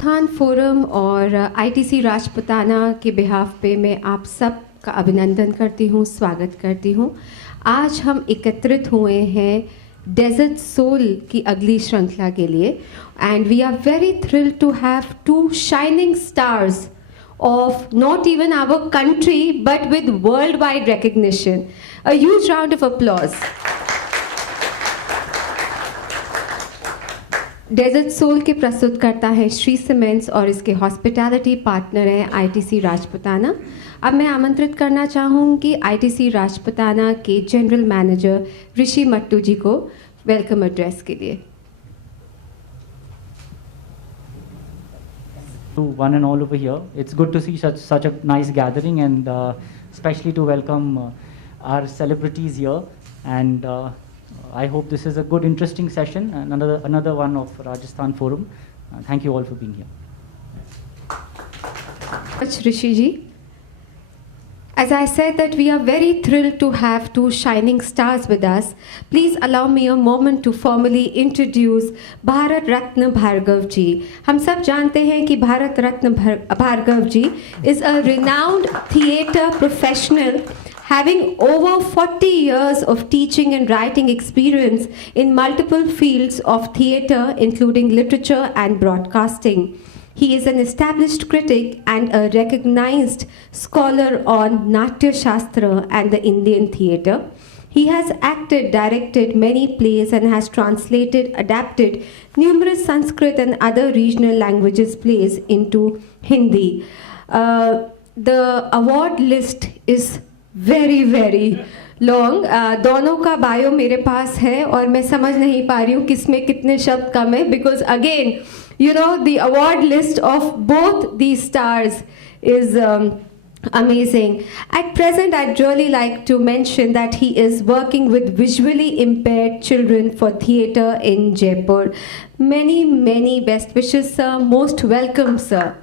Rajasthan forum और ITC Rajputana के behalf पे मैं आप सब का अभिनंदन करती हूँ, स्वागत करती हूँ। आज हम एकत्रित हुए हैं डेजर्ट सोल की अगली श्रृंखला के लिए and we are very thrilled to have two shining stars of not even our country but with worldwide recognition. A huge round of applause. Desert soul के प्रस्तुत करता है श्री सीमेंट्स और इसके हॉस्पिटैलिटी पार्टनर हैं आईटीसी राजपुताना। अब मैं आमंत्रित करना चाहूँगी आईटीसी राजपुताना के जनरल मैनेजर ऋषि मट्टू जी को वेलकम एड्रेस के लिए। To one and all over here, it's good to see such a nice gathering, and especially to welcome our celebrities here. And I hope this is a good, interesting session, and another one of Rajasthan Forum. Thank you all for being here. Rishi ji, as I said that we are very thrilled to have two shining stars with us. Please allow me a moment to formally introduce Bharat Ratna Bhargav ji. हम सब जानते हैं कि भारत रत्न भार्गव जी is a renowned theatre professional having over 40 years of teaching and writing experience in multiple fields of theatre, including literature and broadcasting. He is an established critic and a recognized scholar on Natya Shastra and the Indian theatre. He has acted, directed many plays and has translated, adapted numerous Sanskrit and other regional languages plays into Hindi. The award list is very, very long. दोनों का bio मेरे पास है और मैं समझ नहीं पा रही हूँ किसमें कितने शब्द कम है, because again, you know, the award list of both these stars is amazing. At present, I'd really like to mention that he is working with visually impaired children for theatre in Jaipur. Many, many best wishes, sir. Most welcome, sir.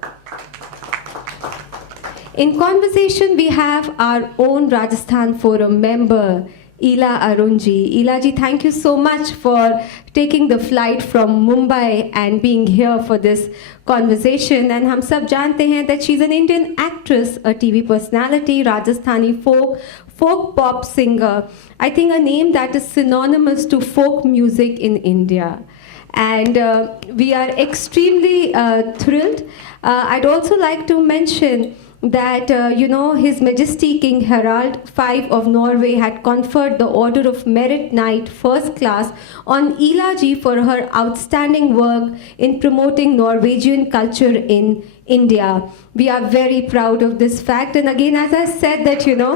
In conversation, we have our own Rajasthan Forum member, Ila Arunji. Ila ji, thank you so much for taking the flight from Mumbai and being here for this conversation. And हम सब जानते हैं that she's an Indian actress, a TV personality, Rajasthani folk pop singer. I think a name that is synonymous to folk music in India. And we are extremely thrilled. I'd also like to mention that you know, His Majesty King Harald V of Norway had conferred the Order of Merit Knight First Class on Ila ji for her outstanding work in promoting Norwegian culture in India. We are very proud of this fact, and again, as I said that, you know,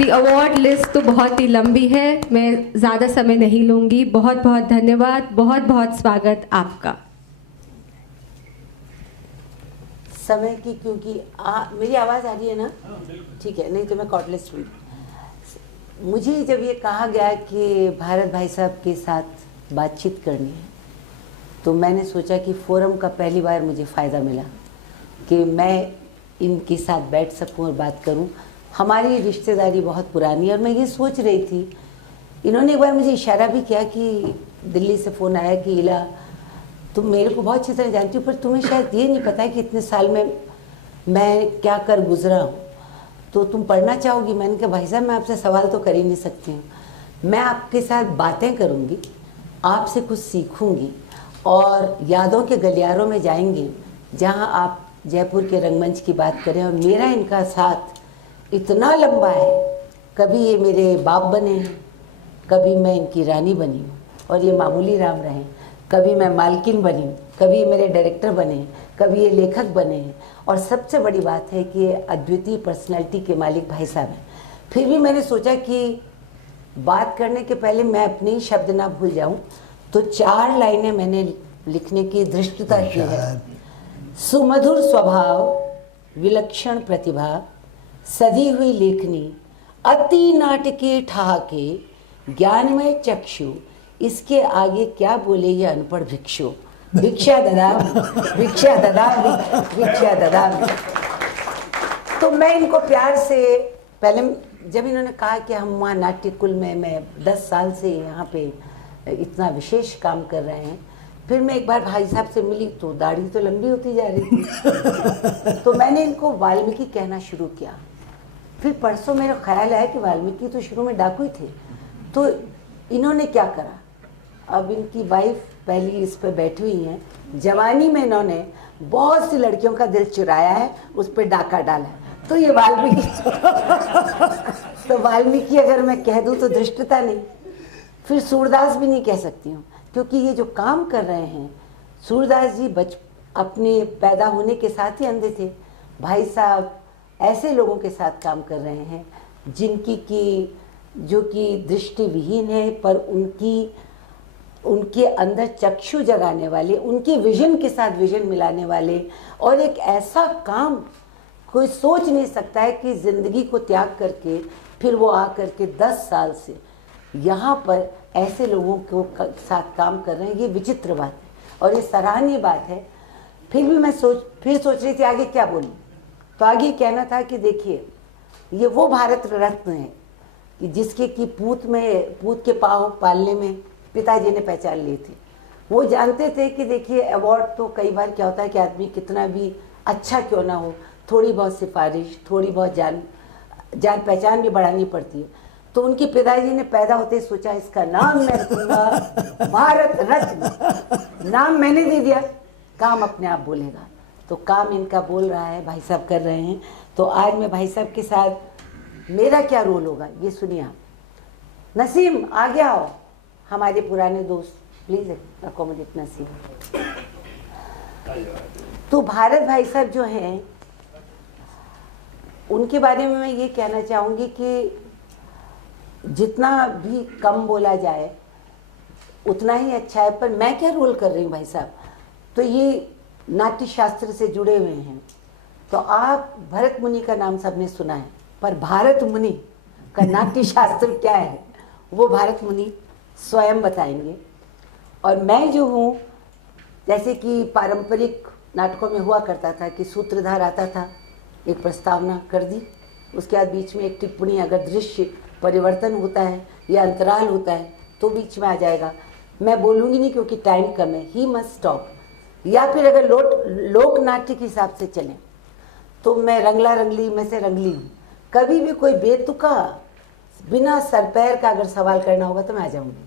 the award list तो बहुत ही लंबी है, मैं ज़्यादा समय नहीं लूँगी. बहुत बहुत धन्यवाद, बहुत बहुत स्वागत आपका. समय की, क्योंकि मेरी आवाज़ आ रही है ना? ठीक है, नहीं तो मैं कॉर्डलेस हूँ. मुझे जब ये कहा गया कि भारत भाई साहब के साथ बातचीत करनी है, तो मैंने सोचा कि फोरम का पहली बार मुझे फ़ायदा मिला कि मैं इनके साथ बैठ सकूं और बात करूं. हमारी रिश्तेदारी बहुत पुरानी है और मैं ये सोच रही थी, इन्होंने एक बार मुझे इशारा भी किया कि दिल्ली से फ़ोन आया कि इला, तुम मेरे को बहुत अच्छी तरह जानती हो, पर तुम्हें शायद ये नहीं पता है कि इतने साल में मैं क्या कर गुजरा हूँ, तो तुम पढ़ना चाहोगी? मैंने कहा भाई साहब, मैं आपसे सवाल तो कर ही नहीं सकती हूँ, मैं आपके साथ बातें करूँगी, आपसे कुछ सीखूँगी और यादों के गलियारों में जाएंगे जहाँ आप जयपुर के रंगमंच की बात करें. और मेरा इनका साथ इतना लंबा है, कभी ये मेरे बाप बने हैं, कभी मैं इनकी रानी बनी हूँ और ये मामूली राम रहे, कभी मैं मालकिन बनी हूँ, कभी ये मेरे डायरेक्टर बने हैं, कभी ये लेखक बने हैं, और सबसे बड़ी बात है कि ये अद्वितीय पर्सनैलिटी के मालिक भाई साहब हैं. फिर भी मैंने सोचा कि बात करने के पहले मैं अपने ही शब्द ना भूल जाऊं, तो 4 लाइनें मैंने लिखने की धृष्टता की है. सुमधुर स्वभाव, विलक्षण प्रतिभा, सधी हुई लेखनी, अति नाटकीय ठहाके, ज्ञानमय चक्षु, इसके आगे क्या बोले ये अनपढ़ भिक्षु. भिक्षा ददामी, भिक्षा ददामी, भिक्षा ददामी. तो मैं इनको प्यार से, पहले जब इन्होंने कहा कि हम वहाँ नाट्य कुल में, मैं 10 साल से यहाँ पे इतना विशेष काम कर रहे हैं, फिर मैं एक बार भाई साहब से मिली तो दाढ़ी तो लंबी होती जा रही थी तो मैंने इनको वाल्मीकि कहना शुरू किया। फिर परसों मेरा ख्याल आया कि वाल्मीकि तो शुरू में डाकू ही थे, तो इन्होंने क्या करा, अब इनकी वाइफ पहली इस पर बैठी हुई हैं, जवानी में इन्होंने बहुत सी लड़कियों का दिल चुराया है, उस पर डाका डाला है, तो ये वाल्मीकि तो वाल्मीकि अगर मैं कह दूं तो धृष्टता नहीं। फिर सूरदास भी नहीं कह सकती हूँ, क्योंकि ये जो काम कर रहे हैं, सूरदास जी अपने पैदा होने के साथ ही अंधे थे। भाई साहब ऐसे लोगों के साथ काम कर रहे हैं जिनकी की जो कि दृष्टि विहीन है, पर उनके अंदर चक्षु जगाने वाले, उनके विजन के साथ विजन मिलाने वाले, और एक ऐसा काम कोई सोच नहीं सकता है कि ज़िंदगी को त्याग करके फिर वो आ करके 10 साल से यहाँ पर ऐसे लोगों को साथ काम कर रहे हैं। ये विचित्र बात है और ये सराहनीय बात है। फिर भी मैं सोच रही थी आगे क्या बोलूं, तो आगे कहना था कि देखिए ये वो भारत रत्न है कि जिसके कि पूत के पाँव पालने में पिताजी ने पहचान लिए थे। वो जानते थे कि देखिए अवार्ड तो कई बार क्या होता है कि आदमी कितना भी अच्छा क्यों ना हो, थोड़ी बहुत सिफारिश, थोड़ी बहुत जान पहचान भी बढ़ानी पड़ती है। तो उनके पिताजी ने पैदा होते ही सोचा इसका नाम मैं रखूंगा भारत रत्न। नाम मैंने दे दिया, काम अपने आप बोलेगा। तो काम इनका बोल रहा है, भाई साहब कर रहे हैं। तो आज मैं भाई साहब के साथ मेरा क्या रोल होगा ये सुनिए आप। नसीम आगे आओ, हमारे पुराने दोस्त, प्लीज अकोमोडेट नसीम। तो भारत भाई साहब जो हैं उनके बारे में मैं ये कहना चाहूँगी कि जितना भी कम बोला जाए उतना ही अच्छा है। पर मैं क्या रोल कर रही हूँ भाई साहब, तो ये नाट्य शास्त्र से जुड़े हुए हैं। तो आप भरत मुनि का नाम सबने सुना है, पर भारत मुनि का नाट्य शास्त्र क्या है वो भारत मुनि स्वयं बताएंगे। और मैं जो हूँ, जैसे कि पारंपरिक नाटकों में हुआ करता था कि सूत्रधार आता था, एक प्रस्तावना कर दी, उसके बाद बीच में एक टिप्पणी, अगर दृश्य परिवर्तन होता है या अंतराल होता है तो बीच में आ जाएगा। मैं बोलूँगी नहीं क्योंकि टाइम कम है, ही मस्ट स्टॉप। या फिर अगर लोक नाट्य के हिसाब से चलें तो मैं रंगला रंगली में से रंगली हूँ। कभी भी कोई बेतुका बिना सर पैर का अगर सवाल करना होगा तो मैं आ जाऊँगी।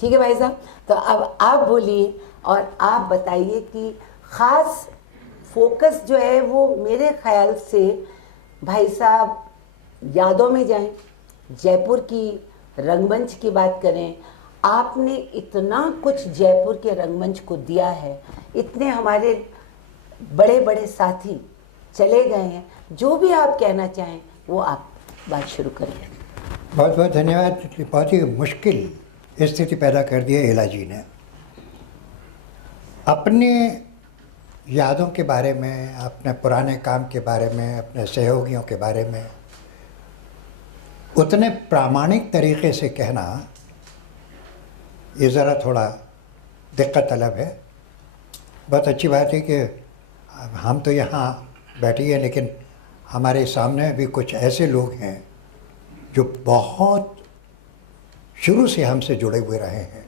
ठीक है भाई साहब, तो अब आप बोलिए और आप बताइए कि ख़ास फोकस जो है वो मेरे ख्याल से भाई साहब यादों में जाएं, जयपुर की रंगमंच की बात करें। आपने इतना कुछ जयपुर के रंगमंच को दिया है, इतने हमारे बड़े बड़े साथी चले गए हैं, जो भी आप कहना चाहें वो आप बात शुरू करें। बहुत बहुत धन्यवाद। बहुत ही मुश्किल स्थिति पैदा कर दी है इला जी ने। अपने यादों के बारे में, अपने पुराने काम के बारे में, अपने सहयोगियों के बारे में उतने प्रामाणिक तरीके से कहना ये ज़रा थोड़ा दिक्कत तलब है। बहुत अच्छी बात है कि हम तो यहाँ बैठे हैं, लेकिन हमारे सामने भी कुछ ऐसे लोग हैं जो बहुत शुरू से हमसे जुड़े हुए रहे हैं।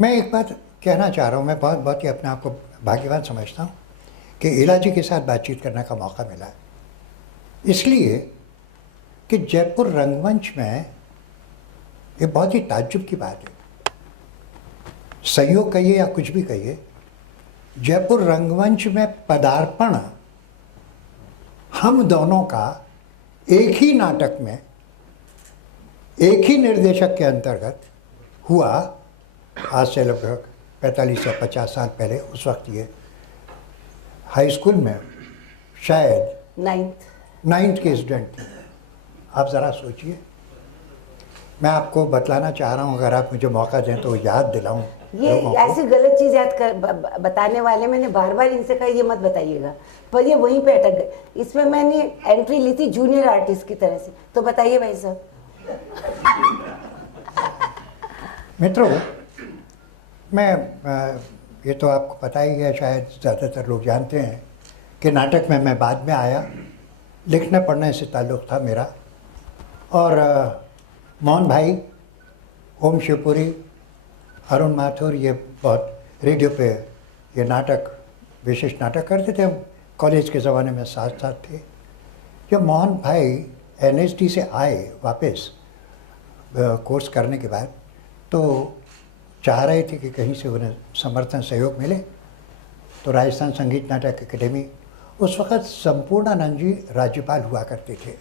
मैं एक बात कहना चाह रहा हूँ, मैं बहुत ही अपने आप को भाग्यवान समझता हूँ कि इला जी के साथ बातचीत करने का मौका मिला है, इसलिए कि जयपुर रंगमंच में ये बहुत ही ताज्जुब की बात है। संयोग कहिए या कुछ भी कहिए, जयपुर रंगमंच में पदार्पण हम दोनों का एक ही नाटक में एक ही निर्देशक के अंतर्गत हुआ, आज से लगभग 45 या 50 साल पहले। उस वक्त ये हाई स्कूल में शायद 9th के स्टूडेंट थे। आप ज़रा सोचिए, मैं आपको बतलाना चाह रहा हूँ, अगर आप मुझे मौका दें तो याद दिलाऊं। ये ऐसी गलत चीज़ याद कर बताने वाले मैंने बार बार इनसे कहा ये मत बताइएगा, पर ये वहीं पे अटक गए। इसमें मैंने एंट्री ली थी जूनियर आर्टिस्ट की तरह से। तो बताइए भाई साहब। मित्रों, मैं ये तो आपको पता ही है, शायद ज़्यादातर लोग जानते हैं कि नाटक में मैं बाद में आया, लिखने पढ़ने से ताल्लुक़ था मेरा। और मोहन भाई, ओम शिवपुरी, अरुण माथुर ये बहुत रेडियो पे ये नाटक, विशेष नाटक करते थे, हम कॉलेज के ज़माने में साथ साथ थे। जब मोहन भाई NSD से आए वापस कोर्स करने के बाद, तो चाह रहे थे कि कहीं से उन्हें समर्थन सहयोग मिले। तो राजस्थान संगीत नाटक अकेडमी, उस वक़्त संपूर्णानंद जी राज्यपाल हुआ करते थे।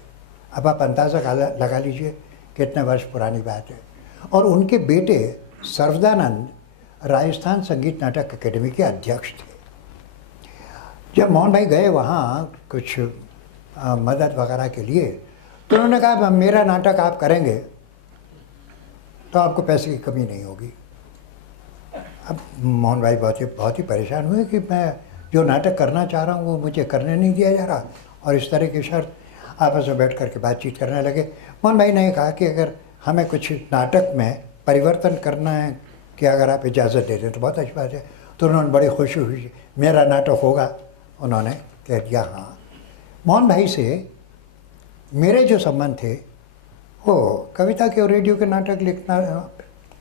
अब आप अंदाज़ा लगा लीजिए कितने वर्ष पुरानी बात है। और उनके बेटे सर्वदानंद राजस्थान संगीत नाटक अकेडमी के अध्यक्ष थे। जब मोहन भाई गए वहाँ कुछ मदद वगैरह के लिए, तो उन्होंने कहा मेरा नाटक आप करेंगे तो आपको पैसे की कमी नहीं होगी। अब मोहन भाई बहुत ही परेशान हुए कि मैं जो नाटक करना चाह रहा हूँ वो मुझे करने नहीं दिया जा रहा, और इस तरह की शर्त। आपस में बैठ करके बातचीत करने लगे। मोहन भाई ने कहा कि अगर हमें कुछ नाटक में परिवर्तन करना है कि अगर आप इजाज़त दे दें तो बहुत अच्छी बात है। तो उन्होंने बड़ी खुशी हुई, मेरा नाटक होगा। उन्होंने कह दिया हाँ। मोहन भाई से मेरे जो संबंध थे वो कविता के और रेडियो के नाटक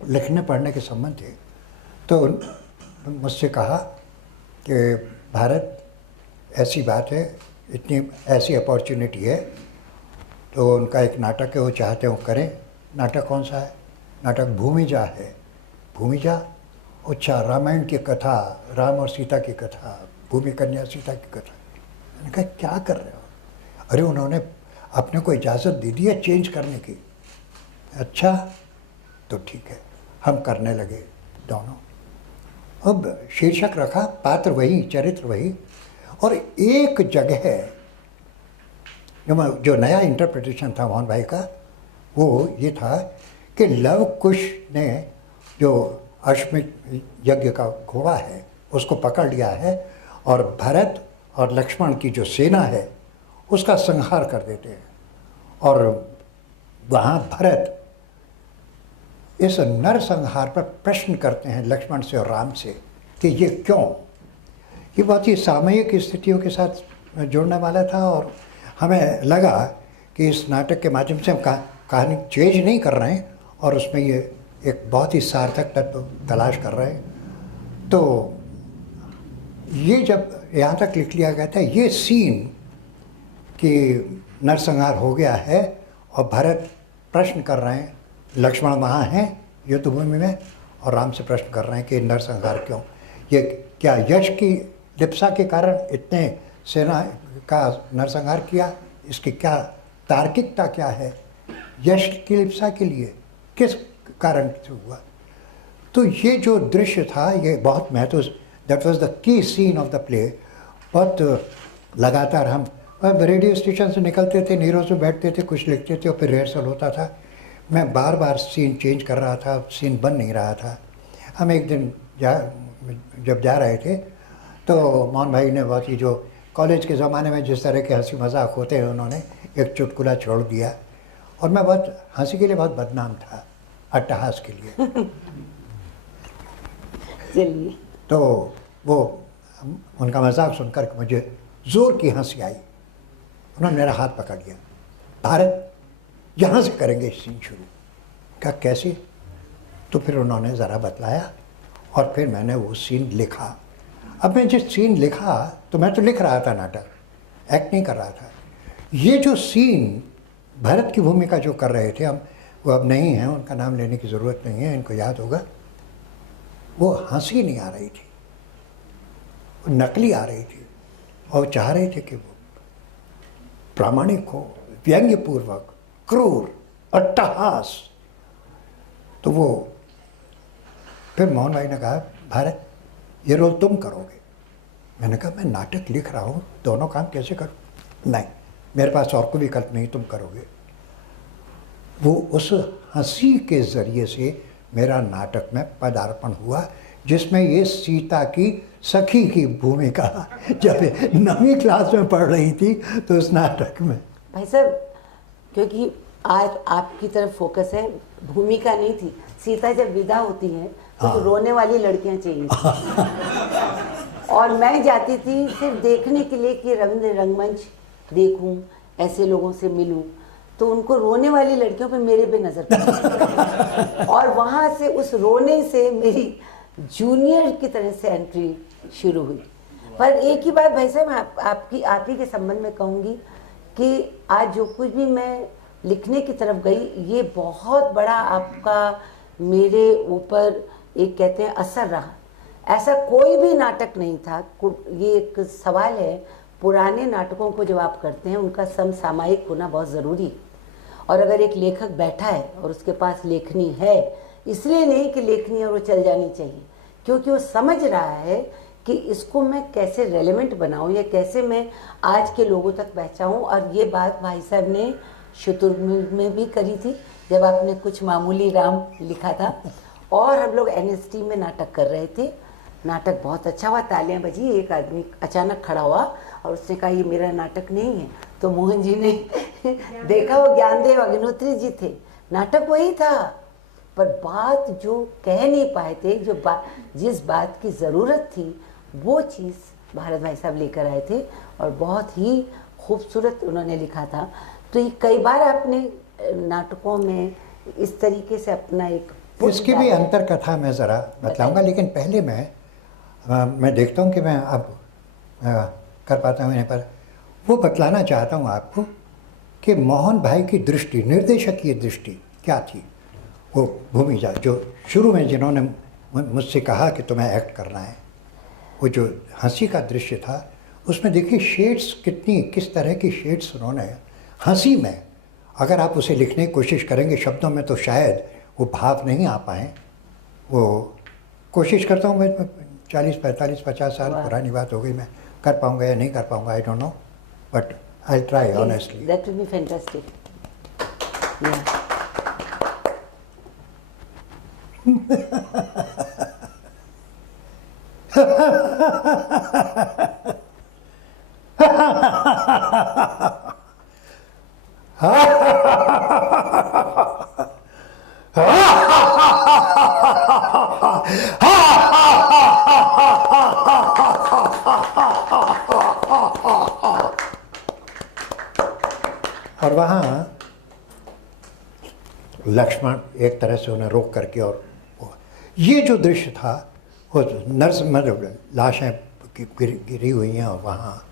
लिखने पढ़ने के संबंध थे। तो मुझसे कहा कि भारत ऐसी बात है, इतनी ऐसी अपॉर्चुनिटी है, तो उनका एक नाटक है, वो चाहते हो करें। नाटक कौन सा है? नाटक भूमिजा है। भूमिजा, अच्छा, रामायण की कथा, राम और सीता की कथा, भूमि कन्या सीता की कथा। मैंने कहा क्या कर रहे हो? अरे उन्होंने अपने को इजाज़त दे दी है चेंज करने की। अच्छा तो ठीक है, हम करने लगे दोनों। अब शीर्षक रखा, पात्र वही, चरित्र वही, और एक जगह जो नया इंटरप्रिटेशन था मोहन भाई का, वो ये था कि लव कुश ने जो अश्वमेध यज्ञ का घोड़ा है उसको पकड़ लिया है, और भरत और लक्ष्मण की जो सेना है उसका संहार कर देते हैं। और वहाँ भरत इस नरसंहार पर प्रश्न करते हैं लक्ष्मण से और राम से कि ये क्यों। ये बहुत ही सामयिक स्थितियों के साथ जोड़ने वाला था, और हमें लगा कि इस नाटक के माध्यम से हम कहानी चेंज नहीं कर रहे हैं, और उसमें ये एक बहुत ही सार्थक तत्व तलाश कर रहे हैं। तो ये जब यहाँ तक लिख लिया गया था, ये सीन कि नरसंहार हो गया है और भरत प्रश्न कर रहे हैं, लक्ष्मण वहाँ हैं युद्धभूमि में, और राम से प्रश्न कर रहे हैं कि नरसंहार क्यों। ये क्या यश की लिप्सा के कारण इतने सेना का नरसंहार किया? इसकी क्या तार्किकता क्या है? यश की लिप्सा के लिए किस कारण से हुआ? तो ये जो दृश्य था ये बहुत महत्व, that was the key scene of the play. बहुत लगातार हम रेडियो स्टेशन से निकलते थे, नीरोज में बैठते थे, कुछ लिखते थे और फिर रिहर्सल होता था। मैं बार बार सीन चेंज कर रहा था, सीन बन नहीं रहा था। हम एक दिन जब जा रहे थे तो मोहन भाई ने बहुत ही, जो कॉलेज के ज़माने में जिस तरह के हंसी मजाक होते हैं, उन्होंने एक चुटकुला छोड़ दिया, और मैं बहुत हंसी के लिए बहुत बदनाम था, अट्टहास के लिए। चलिए। तो वो उनका मजाक सुनकर मुझे ज़ोर की हंसी आई। उन्होंने मेरा हाथ पकड़ लिया, भारत यहाँ से करेंगे सीन शुरू। कहा कैसे? तो फिर उन्होंने ज़रा बतलाया, और फिर मैंने वो सीन लिखा। अब मैं जिस सीन लिखा, तो मैं तो लिख रहा था नाटक, एक्ट नहीं कर रहा था। ये जो सीन भरत की भूमिका जो कर रहे थे हम, वो अब नहीं हैं, उनका नाम लेने की ज़रूरत नहीं है, इनको याद होगा। वो हंसी नहीं आ रही थी, वो नकली आ रही थी, और चाह रहे थे कि वो प्रामाणिक हो, व्यंग्यपूर्वक, क्रूर, अट्टहास। तो वो फिर मोहन भाई ने कहा, भारत ये रोल तुम करोगे। मैंने कहा मैं नाटक लिख रहा हूँ, दोनों काम कैसे करूँ? नहीं, मेरे पास और कोई विकल्प नहीं, तुम करोगे। वो उस हंसी के ज़रिए से मेरा नाटक में पदार्पण हुआ, जिसमें ये सीता की सखी की भूमिका जब 9वीं क्लास में पढ़ रही थी, तो उस नाटक में। भाई साहब, क्योंकि आज आपकी तरफ फोकस है, भूमिका नहीं थी। सीता जब विदा होती है तो रोने वाली लड़कियां चाहिए थी। और मैं जाती थी सिर्फ देखने के लिए कि रंगमंच देखूं, ऐसे लोगों से मिलूं। तो उनको रोने वाली लड़कियों पे मेरे पे नजर पड़ी और वहाँ से उस रोने से मेरी जूनियर की तरह से एंट्री शुरू हुई। पर एक ही बात भाई साहब मैं आप ही के संबंध में कहूँगी कि आज जो कुछ भी मैं लिखने की तरफ गई, ये बहुत बड़ा आपका मेरे ऊपर एक कहते हैं असर रहा। ऐसा कोई भी नाटक नहीं था। ये एक सवाल है, पुराने नाटकों को जब आप करते हैं उनका समसामयिक होना बहुत ज़रूरी है। और अगर एक लेखक बैठा है और उसके पास लेखनी है, इसलिए नहीं कि लेखनी है और वो चल जानी चाहिए, क्योंकि वो समझ रहा है कि इसको मैं कैसे रेलेवेंट बनाऊं या कैसे मैं आज के लोगों तक पहुंचाऊं। और ये बात भाई साहब ने शुतुरमुर्ग में भी करी थी, जब आपने कुछ मामूली राम लिखा था और हम लोग NST में नाटक कर रहे थे। नाटक बहुत अच्छा हुआ, तालियां बजी। एक आदमी अचानक खड़ा हुआ और उसने कहा ये मेरा नाटक नहीं है। तो मोहन जी ने देखा, वो ज्ञानदेव अग्निहोत्री जी थे, नाटक वही था, पर बात जो कह नहीं पाए थे, जिस बात की ज़रूरत थी, वो चीज़ भारत भाई साहब लेकर आए थे और बहुत ही खूबसूरत उन्होंने लिखा था। तो ये कई बार आपने नाटकों में इस तरीके से अपना एक इसकी भी अंतर कथा मैं ज़रा बताऊंगा, लेकिन पहले मैं देखता हूँ कि मैं अब कर पाता हूँ नहीं, पर वो बतलाना चाहता हूँ आपको कि मोहन भाई की दृष्टि, निर्देशक की दृष्टि क्या थी। वो भूमिजा जो शुरू में जिन्होंने मुझसे कहा कि तुम्हें एक्ट करना है, वो जो हंसी का दृश्य था, उसमें देखिए शेड्स किस तरह की शेड्स उन्होंने हंसी में, अगर आप उसे लिखने की कोशिश करेंगे शब्दों में तो शायद वो भाव नहीं आ पाए। वो कोशिश करता हूँ, मैं 40, 45, 50 साल पुरानी बात हो गई, मैं कर पाऊँगा या नहीं कर पाऊँगा, I don't know, but I try honestly. That will be fantastic. और वहाँ लक्ष्मण एक तरह से उन्हें रोक करके, और ये जो दृश्य था वो नर्स मतलब लाशें गिरी हुई हैं और वहाँ,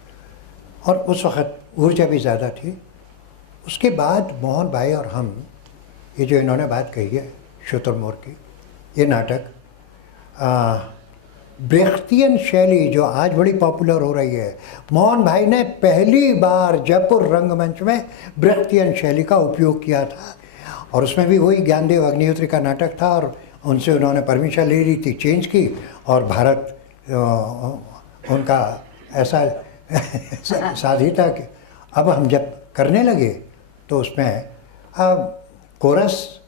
और उस वक़्त ऊर्जा भी ज़्यादा थी। उसके बाद मोहन भाई और हम, ये जो इन्होंने बात कही है शुतुरमुर्ग की, ये नाटक ब्रेख्तियन शैली जो आज बड़ी पॉपुलर हो रही है, मोहन भाई ने पहली बार जयपुर रंगमंच में ब्रेख्तियन शैली का उपयोग किया था। और उसमें भी वही ज्ञानदेव अग्निहोत्री का नाटक था, और उनसे उन्होंने परमिशन ले ली थी चेंज की, और भारत उनका ऐसा साधी था कि अब हम जब करने लगे तो उसमें कोरस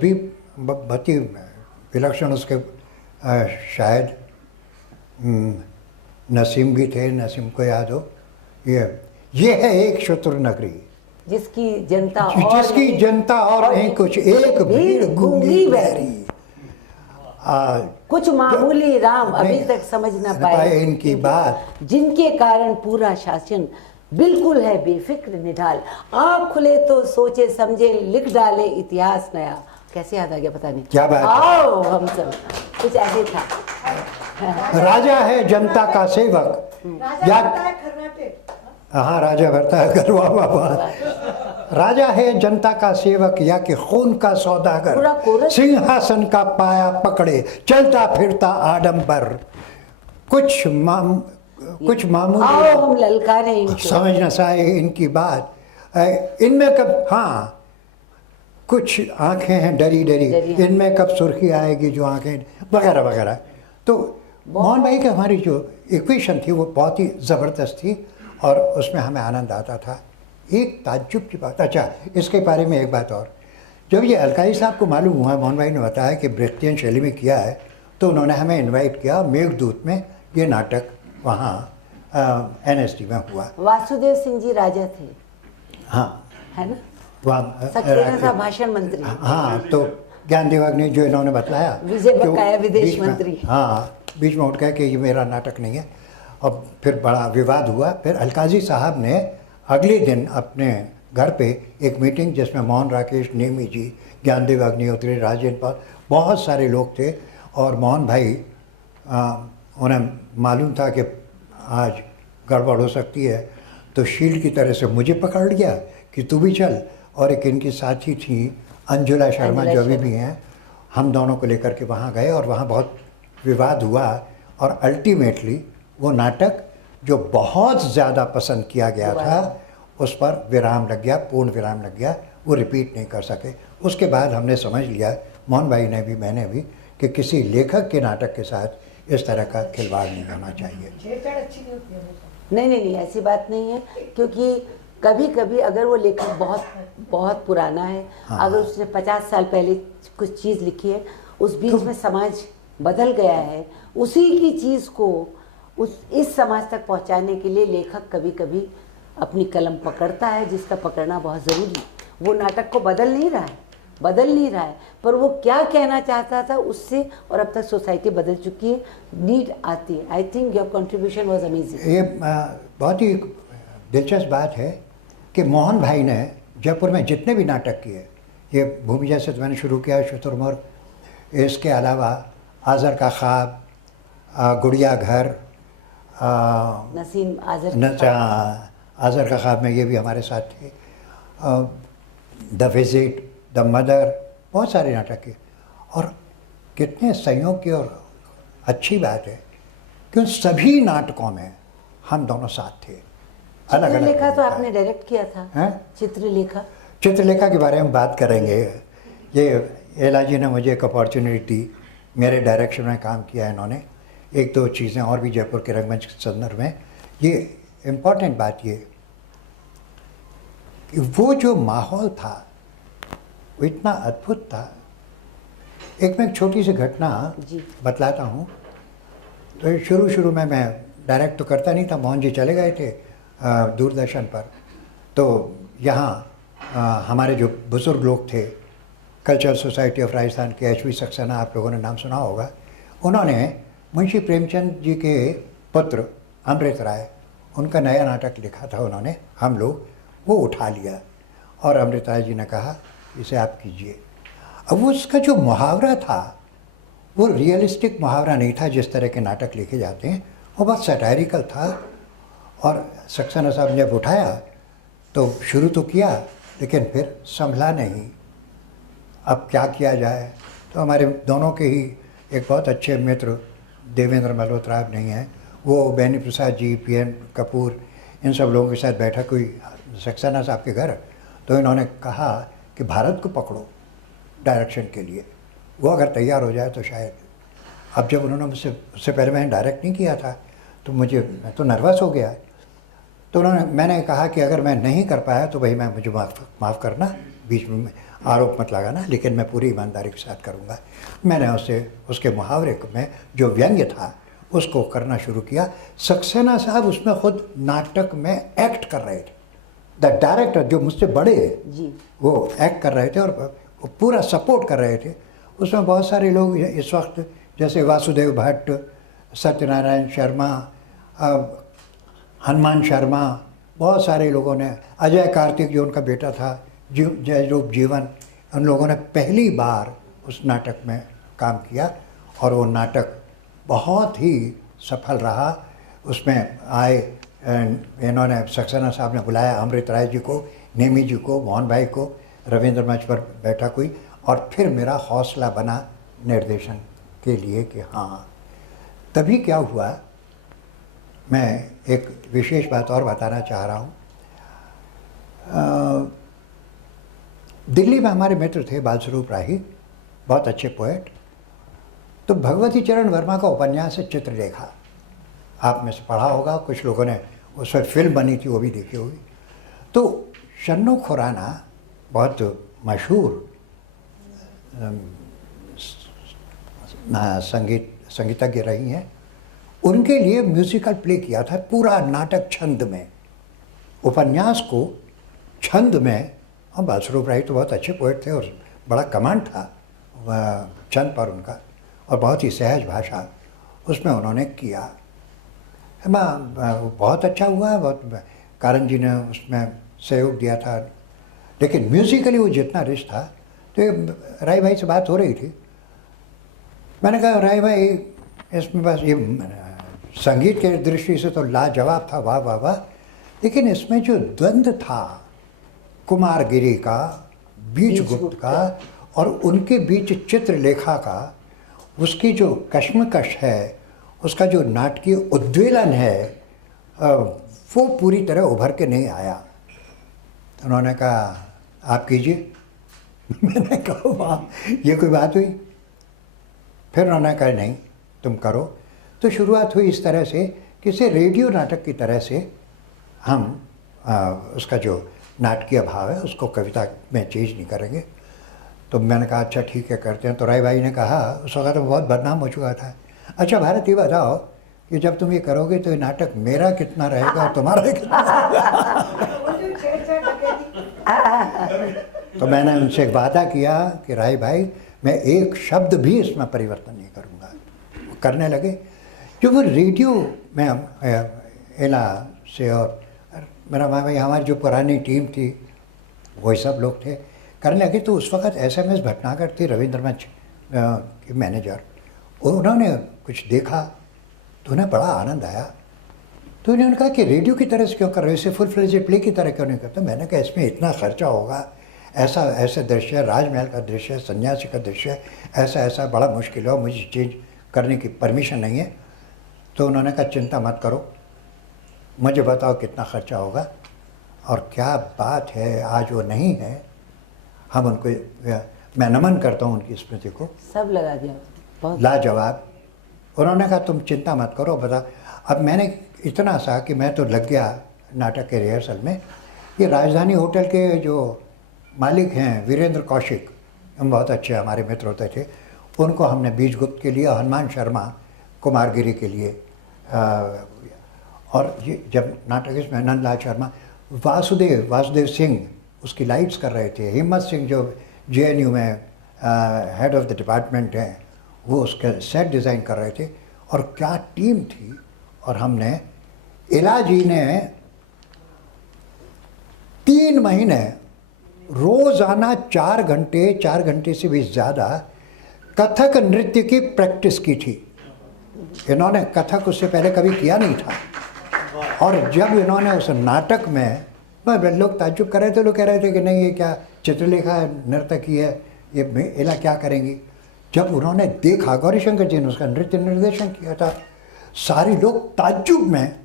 भी बहुत ही विलक्षण, उसके शायद नसीम भी थे, नसीम को याद हो। ये है एक शुतुर नगरी जिसकी जनता और नहीं कुछ, एक भीड़ गूंगी बहरी। कुछ मामूली राम अभी तक समझ न पाए इनकी बात, जिनके कारण पूरा शासन बिल्कुल है बेफिक्र निढाल। आँख खुले तो सोचे समझे लिख डाले इतिहास नया। कैसे याद आ गया पता नहीं, क्या बात आओ हम सब, कुछ ऐसे था। राजा है जनता का सेवक, हाँ राजा भरता है गरवा बाबा। राजा है जनता का सेवक या कि खून का सौदागर, सिंहासन का पाया पकड़े चलता फिरता आडंबर। कुछ मामूली हम ललकारे इनको, समझ न साए इनकी बात। इनमें कब, हाँ कुछ आंखें हैं डरी डरी, इनमें कब सुर्खी आएगी जो आंखें, वगैरह वगैरह। तो मोहन भाई की हमारी जो इक्वेशन थी वो बहुत ही ज़बरदस्त थी और उसमें हमें आनंद आता था। एक ताज्जुब की बात, अच्छा इसके बारे में एक बात और, जब ये अलकाई साहब को मालूम हुआ, मोहन भाई ने बताया कि ब्रेख्तियन शैली में किया है, तो उन्होंने हमें इनवाइट किया मेघदूत में। ये नाटक वहाँ NST में हुआ। वासुदेव सिंह जी राजा थे, हाँ है ना, वहाँ सक्सेना साहब भाषण मंत्री, हाँ तो ज्ञानदेव ने जो इन्होंने बताया, विजय बकाया विदेश मंत्री, हाँ बीच में उठ गया कि ये मेरा नाटक नहीं है। और फिर बड़ा विवाद हुआ। फिर अलकाजी साहब ने अगले दिन अपने घर पे एक मीटिंग जिसमें मोहन राकेश, नेमी जी, ज्ञानदेव अग्निहोत्री, राजेंद्र पाल, बहुत सारे लोग थे। और मोहन भाई उन्हें मालूम था कि आज गड़बड़ हो सकती है, तो शील्ड की तरह से मुझे पकड़ लिया कि तू भी चल। और एक इनकी साथी थी अंजुला शर्मा, जो अभी भी हैं, हम दोनों को लेकर के वहाँ गए और वहाँ बहुत विवाद हुआ। और अल्टीमेटली वो नाटक जो बहुत ज़्यादा पसंद किया गया था, उस पर विराम लग गया, पूर्ण विराम लग गया, वो रिपीट नहीं कर सके। उसके बाद हमने समझ लिया, मोहन भाई ने भी, मैंने भी, कि किसी लेखक के नाटक के साथ इस तरह का खिलवाड़ नहीं करना चाहिए। नहीं नहीं नहीं, ऐसी बात नहीं है, क्योंकि कभी कभी अगर वो लेखक बहुत बहुत पुराना है, अगर उसने 50 साल पहले कुछ चीज़ लिखी है, उस बीच में समाज बदल गया है, उसी की चीज़ को इस समाज तक पहुंचाने के लिए लेखक कभी कभी अपनी कलम पकड़ता है, जिसका पकड़ना बहुत ज़रूरी है। वो नाटक को बदल नहीं रहा है, पर वो क्या कहना चाहता था उससे, और अब तक सोसाइटी बदल चुकी है, नीड आती है। I think your contribution was amazing. ये बहुत ही दिलचस्प बात है कि मोहन भाई ने जयपुर में जितने भी नाटक किए, ये भूमि जैसे तो मैंने शुरू किया, शुतुरमुर्ग, इसके अलावा आज़र का ख्वाब, गुड़िया घर, नसीम आज़र का ख्वाब में ये भी हमारे साथ थे, द विजिट, द मदर, बहुत सारे नाटक किए। और कितने संयोग की और अच्छी बात है कि उन सभी नाटकों में हम दोनों साथ थे। अलग अलग चित्रलेखा तो आपने डायरेक्ट किया था। हैं? चित्रलेखा के बारे में बात करेंगे। ये एला जी ने मुझे एक अपॉर्चुनिटी दी, मेरे डायरेक्शन में काम किया इन्होंने। एक दो चीज़ें और भी जयपुर के रंगमंच के संदर्भ में। ये इम्पॉर्टेंट बात ये कि वो जो माहौल था वो इतना अद्भुत था। एक मैं एक छोटी सी घटना बतलाता हूँ। तो शुरू में मैं डायरेक्ट तो करता नहीं था, मोहन जी चले गए थे दूरदर्शन पर। तो यहाँ हमारे जो बुज़ुर्ग लोग थे, कल्चरल सोसाइटी ऑफ राजस्थान के एच वी सक्सेना, आप लोगों ने नाम सुना होगा, उन्होंने मुंशी प्रेमचंद जी के पुत्र अमृत राय, उनका नया नाटक लिखा था उन्होंने, हम लोग वो उठा लिया। और अमृत राय जी ने कहा इसे आप कीजिए। अब वो उसका जो मुहावरा था वो रियलिस्टिक मुहावरा नहीं था जिस तरह के नाटक लिखे जाते हैं, वो बहुत सटायरिकल था। और सक्सेना साहब ने जब उठाया तो शुरू तो किया, लेकिन फिर संभला नहीं, अब क्या किया जाए। तो हमारे दोनों के ही एक बहुत अच्छे मित्र देवेंद्र मल्होत्रा नहीं हैं, वो बेनी प्रसाद जी, PM कपूर, इन सब लोगों के साथ बैठक हुई सक्सेना साहब के घर। तो इन्होंने कहा कि भारत को पकड़ो डायरेक्शन के लिए, वो अगर तैयार हो जाए तो शायद। अब जब उन्होंने मुझसे, उससे पहले मैंने डायरेक्ट नहीं किया था, तो मैं तो नर्वस हो गया। तो मैंने कहा कि अगर मैं नहीं कर पाया तो भाई मुझे माफ़ करना, बीच में आरोप मत लगाना, लेकिन मैं पूरी ईमानदारी के साथ करूँगा। मैंने उसके मुहावरे में जो व्यंग्य था उसको करना शुरू किया। सक्सेना साहब उसमें खुद नाटक में एक्ट कर रहे थे, द डायरेक्टर जो मुझसे बड़े जी, वो एक्ट कर रहे थे और वो पूरा सपोर्ट कर रहे थे। उसमें बहुत सारे लोग इस वक्त, जैसे वासुदेव भट्ट, सत्यनारायण शर्मा, हनुमान शर्मा, बहुत सारे लोगों ने, अजय कार्तिक जो उनका बेटा था, जय रूप जीवन, उन लोगों ने पहली बार उस नाटक में काम किया और वो नाटक बहुत ही सफल रहा। उसमें आए, इन्होंने, सक्सेना साहब ने बुलाया अमृत राय जी को, नेमी जी को, मोहन भाई को, रविंद्र मंच पर बैठक हुई और फिर मेरा हौसला बना निर्देशन के लिए कि हाँ। तभी क्या हुआ, मैं एक विशेष बात और बताना चाह रहा हूँ। दिल्ली में हमारे मित्र थे बालस्वरूप राही, बहुत अच्छे पोएट। तो भगवती चरण वर्मा का उपन्यास है चित्रलेखा, आप में से पढ़ा होगा, कुछ लोगों ने, उस पर फिल्म बनी थी वो भी देखी होगी। तो शन्नो खुराना बहुत मशहूर संगीतज्ञ रही हैं, उनके लिए म्यूजिकल प्ले किया था, पूरा नाटक छंद में, उपन्यास को छंद में। और बालस्वरूप राही तो बहुत अच्छे पोएट थे और बड़ा कमांड था छंद पर उनका, और बहुत ही सहज भाषा उसमें उन्होंने किया। बहुत अच्छा हुआ, बहुत कारण जी ने उसमें सहयोग दिया था, लेकिन म्यूजिकली वो जितना रिच था। तो ये राय भाई से बात हो रही थी, मैंने कहा राय भाई इसमें बस ये संगीत के दृष्टि से तो लाजवाब था, वाह वाह वाह, लेकिन इसमें जो द्वंद्व था कुमारगिरी का, बीजगुप्त का और उनके बीच चित्रलेखा का, उसकी जो कश्मकश है, उसका जो नाटकीय उद्वेलन है, वो पूरी तरह उभर के नहीं आया। उन्होंने कहा आप कीजिए। मैंने कहा वाह, ये कोई बात हुई? फिर उन्होंने कहा नहीं तुम करो। तो शुरुआत हुई इस तरह से, किसी रेडियो नाटक की तरह से हम उसका जो नाटकीय भाव है उसको कविता में चेंज नहीं करेंगे। तो मैंने कहा अच्छा ठीक है करते हैं। तो राय भाई ने कहा, उस वक्त तो बहुत बदनाम हो चुका था, अच्छा भारत ये बताओ कि जब तुम ये करोगे तो ये नाटक मेरा कितना रहेगा और तुम्हारा कितना रहेगा? तो मैंने उनसे वादा किया कि राय भाई मैं एक शब्द भी इसमें परिवर्तन नहीं करूँगा। वो करने लगे। जो वो रेडियो में एला से और मेरा भाई, हमारी जो पुरानी टीम थी वही सब लोग थे, करने लगे। तो उस वक्त SMS भटनागर थी, रविंद्र मंच के मैनेजर, और उन्होंने कुछ देखा तो उन्हें बड़ा आनंद आया। तो उन्होंने कहा कि रेडियो की तरह से क्यों कर रहे हो, इसे फुल फ्लेजेड प्ले की तरह क्यों नहीं करते? मैंने कहा इसमें इतना खर्चा होगा, ऐसे दृश्य है, राजमहल का दृश्य है, सन्यासी का दृश्य है, ऐसा बड़ा मुश्किल है, मुझे चेंज करने की परमिशन नहीं है। तो उन्होंने कहा चिंता मत करो, मुझे बताओ कितना खर्चा होगा। और क्या बात है, आज वो नहीं है। हम उनको, मैं नमन करता हूँ उनकी स्मृति को, सब लगा दिया, बहुत लाजवाब। उन्होंने कहा तुम चिंता मत करो, बता। अब मैंने इतना सा कि मैं तो लग गया नाटक के रिहर्सल में। ये राजधानी होटल के जो मालिक हैं वीरेंद्र कौशिक, हम बहुत अच्छे हमारे मित्र होते थे, उनको हमने बीजगुप्त के लिए, हनुमान शर्मा कुमारगिरी के लिए, और ये जब नाटक इसमें नंदलाल शर्मा, वासुदेव सिंह उसकी लाइट्स कर रहे थे, हिम्मत सिंह जो JNU में हेड ऑफ द डिपार्टमेंट हैं वो उसके सेट डिज़ाइन कर रहे थे। और क्या टीम थी। और हमने, इला जी ने 3 महीने रोज़ाना 4 घंटे से भी ज़्यादा कथक नृत्य की प्रैक्टिस की थी। इन्होंने कथक उससे पहले कभी किया नहीं था। और जब इन्होंने उस नाटक में, लोग ताज्जुब कर रहे थे, लोग कह रहे थे कि नहीं ये क्या चित्रलेखा नर्तकी है, ये इला क्या करेंगी। जब उन्होंने देखा, गौरीशंकर जी ने उसका नृत्य निर्देशन किया था, सारे लोग ताज्जुब में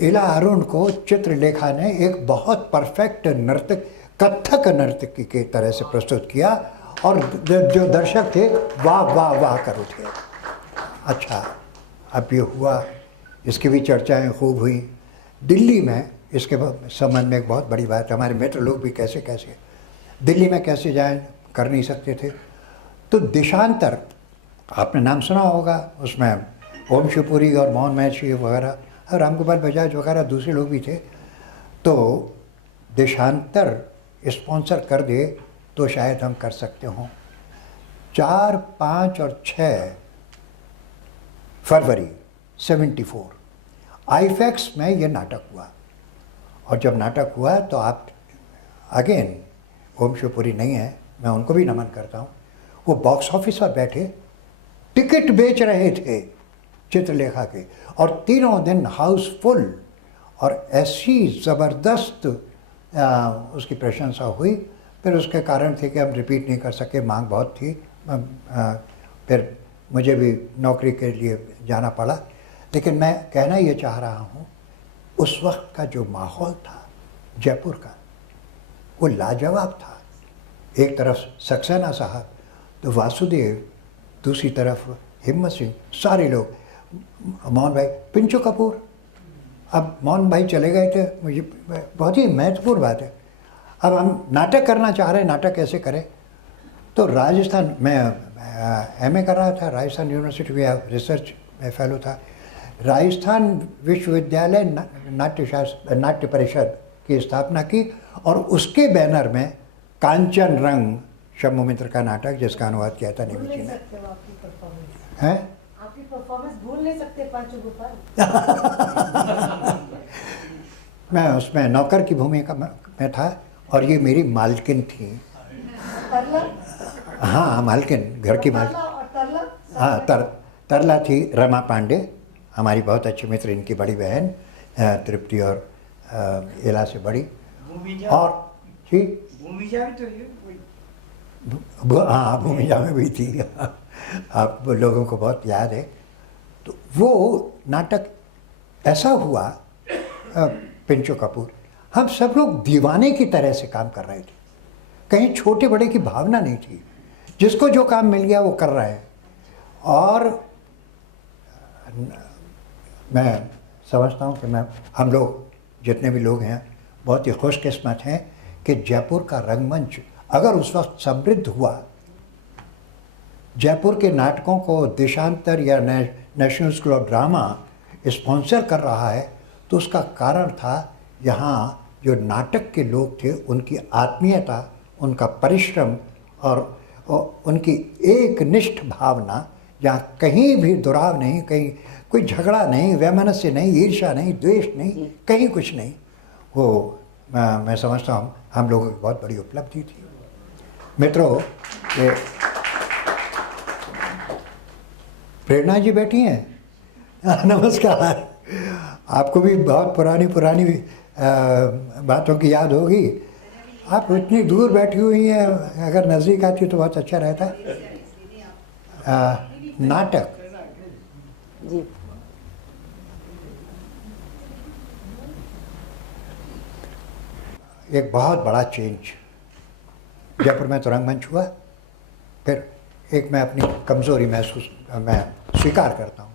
इला अरुण को चित्रलेखा ने एक बहुत परफेक्ट नर्तक, कथक नर्तकी की तरह से प्रस्तुत किया। और जो दर्शक थे वाह वाह वाह कर उठे। अच्छा, अब ये हुआ, इसकी भी चर्चाएं खूब हुई दिल्ली में। इसके संबंध में एक बहुत बड़ी बात है, हमारे मित्र लोग भी कैसे दिल्ली में कैसे जाएं, कर नहीं सकते थे। तो देशांतर आपने नाम सुना होगा, उसमें ओम शिवपुरी और मोहन महर्षि वगैरह, रामगोपाल बजाज वगैरह दूसरे लोग भी थे। तो देशांतर स्पॉन्सर कर दे तो शायद हम कर सकते हों। 4, 5 और 6 फरवरी 74 आईफेक्स में ये नाटक हुआ। और जब नाटक हुआ तो आप अगेन, ओम शिवपुरी नहीं है, मैं उनको भी नमन करता हूँ, वो बॉक्स ऑफिस पर बैठे टिकट बेच रहे थे चित्रलेखा के, और तीनों दिन हाउसफुल। और ऐसी ज़बरदस्त उसकी प्रशंसा हुई। फिर उसके कारण थे कि हम रिपीट नहीं कर सके, मांग बहुत थी। फिर मुझे भी नौकरी के लिए जाना पड़ा। लेकिन मैं कहना ये चाह रहा हूँ, उस वक्त का जो माहौल था जयपुर का, वो लाजवाब था। एक तरफ सक्सेना साहब, तो वासुदेव, दूसरी तरफ हिम्मत सिंह, सारे लोग, मोहन भाई, पिंचू कपूर। अब मोहन भाई चले गए थे, मुझे बहुत ही महत्वपूर्ण बात है। अब हम नाटक करना चाह रहे हैं, नाटक कैसे करें? तो राजस्थान में MA कर रहा था, राजस्थान यूनिवर्सिटी में रिसर्च में फेलो था। राजस्थान विश्वविद्यालय नाट्य परिषद की स्थापना की, और उसके बैनर में कांचन रंग शम्भू मित्र का नाटक, जिसका अनुवाद किया था निमी जी ने। हैं? आपकी परफॉर्मेंस भूल नहीं सकते पांचू गोपाल। मैं उसमें नौकर की भूमिका में था, और ये मेरी मालकिन थी। तरला हाँ, मालकिन, घर की मालकिन। और तरला हाँ, तरला थी रमा पांडे, हमारी बहुत अच्छी मित्र, इनकी बड़ी बहन तृप्ति और इला से बड़ी। और जी भूमिजा भी तो है कोई। हाँ, भूमिजा में भी थी। आप लोगों को बहुत याद है। तो वो नाटक ऐसा हुआ, पिंचो कपूर, हम सब लोग दीवाने की तरह से काम कर रहे थे, कहीं छोटे बड़े की भावना नहीं थी, जिसको जो काम मिल गया वो कर रहे हैं। और मैं समझता हूँ कि हम लोग जितने भी लोग हैं बहुत ही खुशकिस्मत हैं कि जयपुर का रंगमंच अगर उस वक्त समृद्ध हुआ, जयपुर के नाटकों को देशांतर या national school of drama sponsor कर रहा है, तो उसका कारण था यहाँ जो नाटक के लोग थे उनकी आत्मीयता, उनका परिश्रम और उनकी एक निष्ठ भावना, जहाँ कहीं भी दुराव नहीं, कहीं कोई झगड़ा नहीं, वैमनस्य नहीं, ईर्ष्या नहीं, द्वेष नहीं, कहीं कुछ नहीं। वो मैं समझता हूँ हम लोगों की बहुत बड़ी उपलब्धि थी। मित्रों, ये प्रेरणा जी बैठी हैं। नमस्कार। आपको भी बहुत पुरानी बातों की याद होगी। आप इतनी दूर बैठी हुई हैं, अगर नज़दीक आती तो बहुत अच्छा रहता। नाटक जी एक बहुत बड़ा चेंज जयपुर में तो रंगमंच हुआ। फिर एक मैं अपनी कमज़ोरी मैं स्वीकार करता हूँ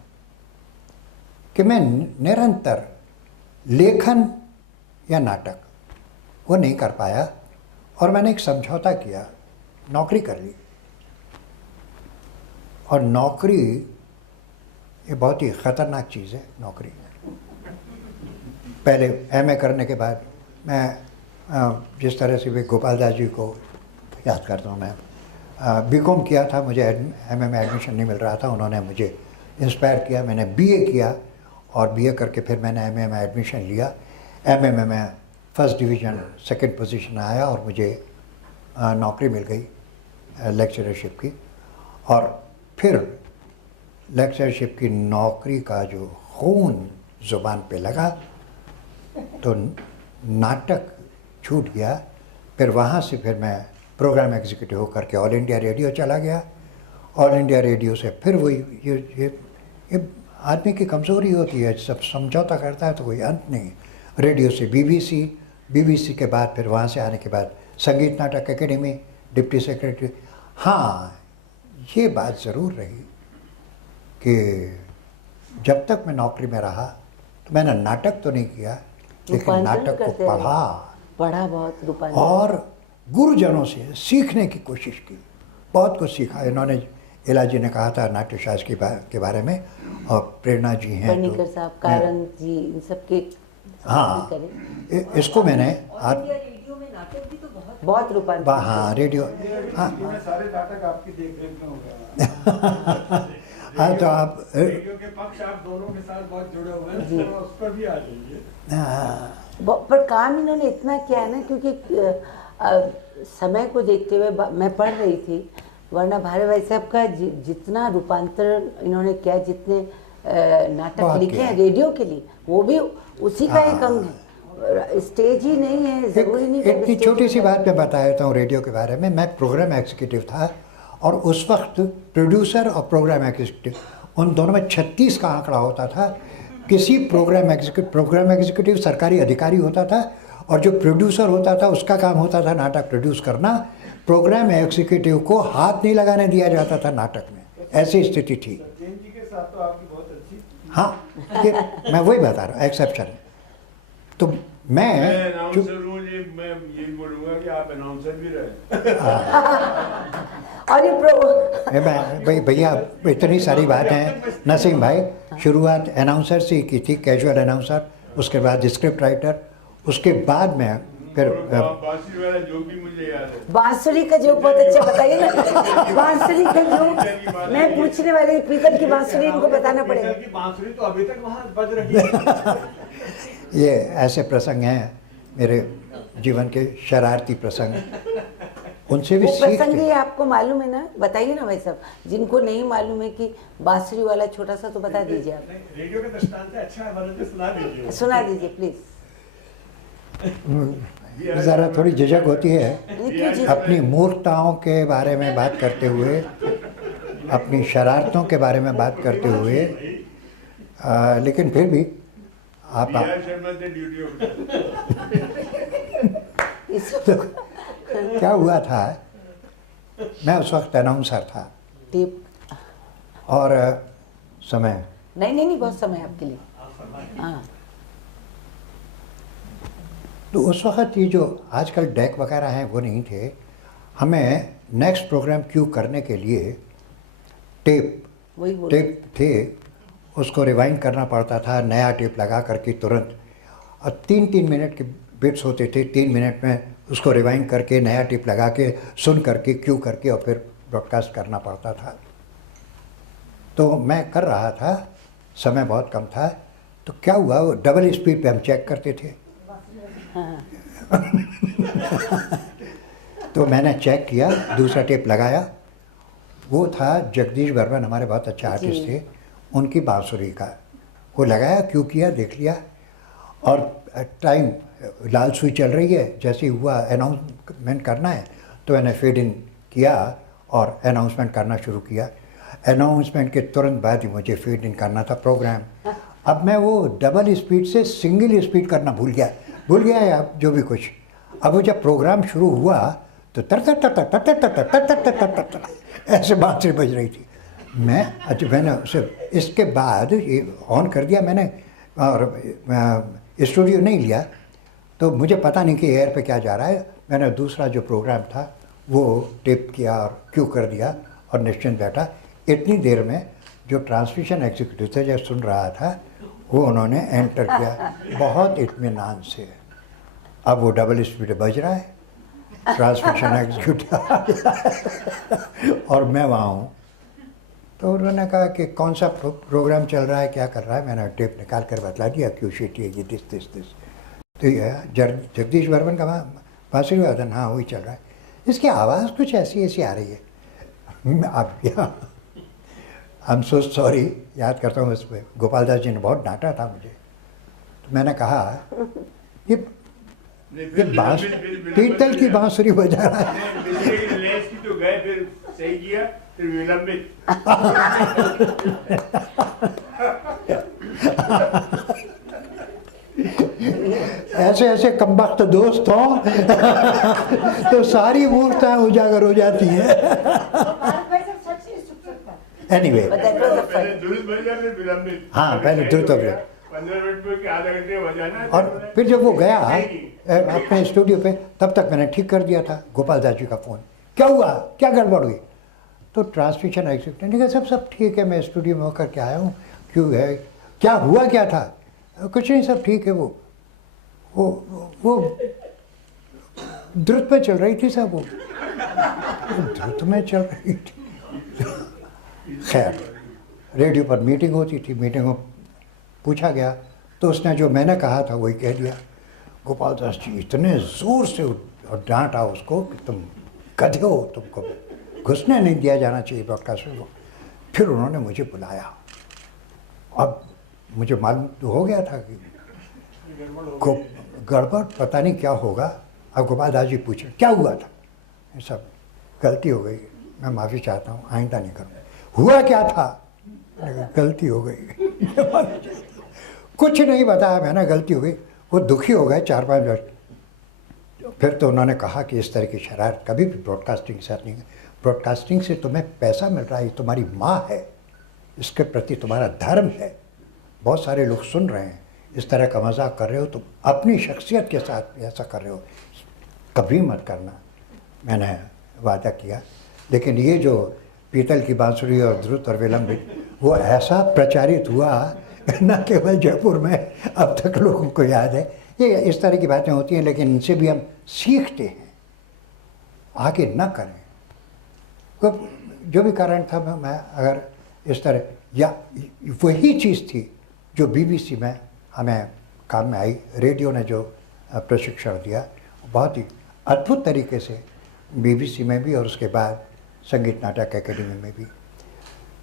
कि मैं निरंतर लेखन या नाटक वो नहीं कर पाया, और मैंने एक समझौता किया, नौकरी कर ली। और नौकरी ये बहुत ही ख़तरनाक चीज़ है। नौकरी पहले एमए करने के बाद मैं जिस तरह से भी गोपाल दास जी को याद करता हूँ, मैं बीकॉम किया था, मुझे एमए में एडमिशन नहीं मिल रहा था, उन्होंने मुझे इंस्पायर किया, मैंने बीए किया और बीए करके फिर मैंने एमए में एडमिशन लिया। एमए में मैं फर्स्ट डिवीज़न सेकंड पोजीशन आया और मुझे नौकरी मिल गई लेक्चरशिप की। और फिर लेक्चरशिप की नौकरी का जो खून ज़ुबान पे लगा तो नाटक छूट गया। फिर वहाँ से फिर मैं प्रोग्राम एग्जीक्यूटिव होकर के ऑल इंडिया रेडियो चला गया। ऑल इंडिया रेडियो से फिर वही ये आदमी की कमज़ोरी होती है, सब समझौता करता है तो कोई अंत नहीं। रेडियो से बीबीसी के बाद फिर वहाँ से आने के बाद संगीत नाटक एकेडमी, डिप्टी सेक्रेटरी। हाँ, ये बात ज़रूर रही कि जब तक मैं नौकरी में रहा तो मैंने नाटक तो नहीं किया, लेकिन नाटक को पढ़ा बहुत रूपांतरण, और गुरुजनों से सीखने की कोशिश की, बहुत कुछ सीखा। इन्होंने इला जी ने कहा था नाट्यशास्त्र के बारे में, और प्रेरणा जी हैं पनीकर साहब, कारंग जी, इन सब के हाँ, इसको मैंने रेडियो में नाटक भी तो बहुत रूपांतरण। हाँ, रेडियो, हाँ सारे नाटक आपकी देखरेख में हो गया। हाँ, तो आप रेडियो के पक्ष आप दोनों के साथ बहुत जुड़े हुए हैं, तो उस पर भी आ जाइए। पर काम इन्होंने इतना किया है ना, क्योंकि समय को देखते हुए मैं पढ़ रही थी, वरना भारत भाई साहब का जितना रूपांतरण इन्होंने किया, जितने नाटक लिखे हैं रेडियो के लिए, वो भी उसी का एक अंग है। स्टेज ही नहीं है, जरूरी नहीं। इतनी छोटी सी बात मैं बता देता हूँ रेडियो के बारे में। मैं प्रोग्राम एग्जीक्यूटिव था और उस वक्त प्रोड्यूसर और प्रोग्राम एग्जीक्यूटिव उन दोनों में 36 का आंकड़ा होता था। किसी प्रोग्राम एग्जीक्यूटिव सरकारी अधिकारी होता था, और जो प्रोड्यूसर होता था उसका काम होता था नाटक प्रोड्यूस करना। प्रोग्राम एग्जीक्यूटिव को हाथ नहीं लगाने दिया जाता था नाटक में, ऐसी स्थिति थी। जैन जी के साथ तो आपकी बहुत अच्छी। हाँ, मैं वही बता रहा हूँ, एक्सेप्शन। तो मैं अनाउंसर हूँ, मैं ये बोलूँगा कि आप अनाउंसर भी रहे। और ये भैया इतनी सारी बात हैं। नसीम भाई, शुरुआत अनाउंसर से ही की थी, कैजुअल अनाउंसर, उसके बाद स्क्रिप्ट राइटर, उसके बाद में फिर बांसुरी वाला जोक भी मुझे याद है। बांसुरी का जोक बहुत अच्छा बताइए ना। बांसुरी का जोक मैं पूछने वाली, पीतल की बांसुरी इनको बताना पड़ेगा। पीतल की बांसुरी तो अभी तक वहाँ बज रही है। ये ऐसे प्रसंग हैं मेरे जीवन के शरारती प्रसंग, उनसे भी वो सीखते प्रसंग ही हैं। आपको मालूम है ना, बताइए ना भाई साहब, जिनको नहीं मालूम है कि बांसुरी वाला छोटा सा, तो बता दीजिए आप, रेडियो का दृष्टांत है, अच्छा है, वरना सुना दीजिए। सुना दीजिए प्लीज। ज़रा थोड़ी झिझक होती है नहीं, क्यों जी? अपनी मूर्खताओं के बारे में बात करते हुए, अपनी शरारतों के बारे में बात करते हुए, लेकिन फिर भी आप बिहार शर्मा से ड्यूटी हो इस तो क्या हुआ था, मैं उस वक्त अनाउंसर था टेप, और समय नहीं नहीं नहीं, बहुत समय आपके लिए। हाँ, तो उस वक्त ये जो आजकल डेक वगैरह हैं वो नहीं थे। हमें नेक्स्ट प्रोग्राम क्यू करने के लिए टेप वही बोल थे, उसको रिवाइंड करना पड़ता था, नया टेप लगा करके तुरंत, और 3-3 मिनट के बिट्स होते थे, 3 मिनट में उसको रिवाइंड करके नया टेप लगा के सुन करके क्यू करके और फिर ब्रॉडकास्ट करना पड़ता था। तो मैं कर रहा था, समय बहुत कम था, तो क्या हुआ, वो डबल स्पीड पे हम चेक करते थे। तो मैंने चेक किया, दूसरा टेप लगाया, वो था जगदीश बर्मन, हमारे बहुत अच्छे आर्टिस्ट थे, उनकी बांसुरी का, वो लगाया, क्यों किया, देख लिया, और टाइम लाल सुई चल रही है, जैसे ही हुआ अनाउंसमेंट करना है तो मैंने फेड इन किया और अनाउंसमेंट करना शुरू किया। अनाउंसमेंट के तुरंत बाद ही मुझे फेड इन करना था प्रोग्राम। अब मैं वो डबल स्पीड से सिंगल स्पीड करना भूल गया या जो भी कुछ। अब वो जब प्रोग्राम शुरू हुआ तो तर तर तर तर तर तर तर तर तर तर तर तर ऐसे बांसुरी बज रही थी। मैंने उसे इसके बाद ये ऑन कर दिया मैंने, और स्टूडियो नहीं लिया, तो मुझे पता नहीं कि एयर पे क्या जा रहा है। मैंने दूसरा जो प्रोग्राम था वो टेप किया और क्यू कर दिया और निश्चिंत बैठा। इतनी देर में जो ट्रांसमिशन एग्जीक्यूटिव थे, जो सुन रहा था, वो उन्होंने एंटर किया बहुत इत्मीनान से। अब वो डबल स्पीड बज रहा है, ट्रांसमिशन एग्जीक्यूटिव और मैं वहाँ हूँ। तो उन्होंने कहा कि कौन सा प्रोग्राम चल रहा है, क्या कर रहा है। मैंने टेप निकाल कर बतला दिया, क्यू शीट ये दिस। तो ये जगदीश बर्मन का बांसुरी वादन, हाँ वही चल रहा है। इसकी आवाज़ कुछ ऐसी आ रही है। अब आई एम सो सॉरी, याद करता हूँ उसमें गोपाल दास जी ने बहुत डांटा था मुझे। तो मैंने कहा ये पीतल की बांसुरी बजा रहा है। लेस की तो गए, फिर सही किया, फिर विलंबित। ऐसे कमबख्त दोस्त हों तो सारी मूर्ताएं उजागर हो जाती हैं। एनीवे, पहले दुरुस्त बजा, फिर विलंबित। हाँ पहले द्रुत 15 मिनट में कि आधा घंटे बजाना है। और फिर जब वो गया अपने स्टूडियो पे, तब तक मैंने ठीक कर दिया था। गोपाल दास जी का फ़ोन, क्या हुआ, क्या गड़बड़ हुई? तो ट्रांसमिशन एग्जीक्यूटिव ने कहा सब ठीक है, मैं स्टूडियो में होकर के आया हूँ, क्यों है, क्या हुआ, क्या था? कुछ नहीं, सब ठीक है। वो द्रुत में चल रही थी सब, वो द्रुत में चल रही थी। खैर, रेडियो पर मीटिंग होती थी, मीटिंग में पूछा गया तो उसने जो मैंने कहा था वही कह दिया। गोपाल दास जी इतने ज़ोर से और डांटा उसको कि तुम गधे हो, तुमको घुसने नहीं दिया जाना चाहिए ब्रॉडकास्ट में। फिर उन्होंने मुझे बुलाया। अब मुझे मालूम तो हो गया था कि गड़बड़ पता नहीं क्या होगा। अब गोपाल दास जी पूछे क्या हुआ था, ये सब गलती हो गई, मैं माफ़ी चाहता हूँ, आइंदा नहीं करूँगा। हुआ क्या था? गलती हो गई। कुछ नहीं बताया मैंने, गलती हो गई। वो दुखी हो गए 4-5 वर्ष। फिर तो उन्होंने कहा कि इस तरह की शरारत कभी भी ब्रॉडकास्टिंग के साथ नहीं। ब्रॉडकास्टिंग से तुम्हें पैसा मिल रहा है, तुम्हारी माँ है, इसके प्रति तुम्हारा धर्म है। बहुत सारे लोग सुन रहे हैं, इस तरह का मजाक कर रहे हो, तुम अपनी शख्सियत के साथ ऐसा कर रहे हो, कभी मत करना। मैंने वादा किया। लेकिन ये जो पीतल की बांसुरी और द्रुत और विलंबित, वो ऐसा प्रचारित हुआ न केवल जयपुर में, अब तक लोगों को याद है। ये इस तरह की बातें होती हैं, लेकिन इनसे भी हम सीखते हैं, आगे न करें। तो जो भी कारण था, मैं अगर इस तरह, या वही चीज़ थी जो BBC में हमें काम में आई। रेडियो ने जो प्रशिक्षण दिया बहुत ही अद्भुत तरीके से बीबीसी में भी और उसके बाद संगीत नाटक एकेडमी में भी।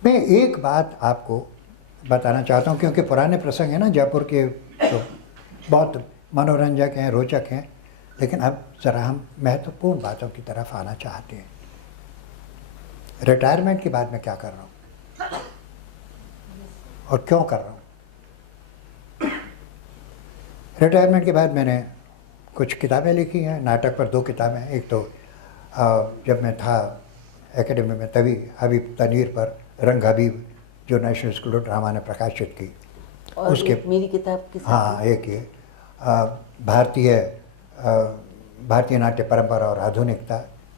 मैं एक बात आपको बताना चाहता हूँ, क्योंकि पुराने प्रसंग हैं ना जयपुर के, तो बहुत मनोरंजक हैं, रोचक हैं, लेकिन अब ज़रा हम महत्वपूर्ण बातों की तरफ आना चाहते हैं। रिटायरमेंट के बाद मैं क्या कर रहा हूँ और क्यों कर रहा हूँ। रिटायरमेंट के बाद मैंने कुछ किताबें लिखी हैं, नाटक पर 2 किताबें। एक तो जब मैं था एकेडमी में तभी हबीब तनवीर पर रंग हबीब, जो नेशनल स्कूल ऑफ ड्रामा ने प्रकाशित की, और उसके मेरी किताब के साथ हाँ एक ये भारतीय नाट्य परंपरा और आधुनिकता,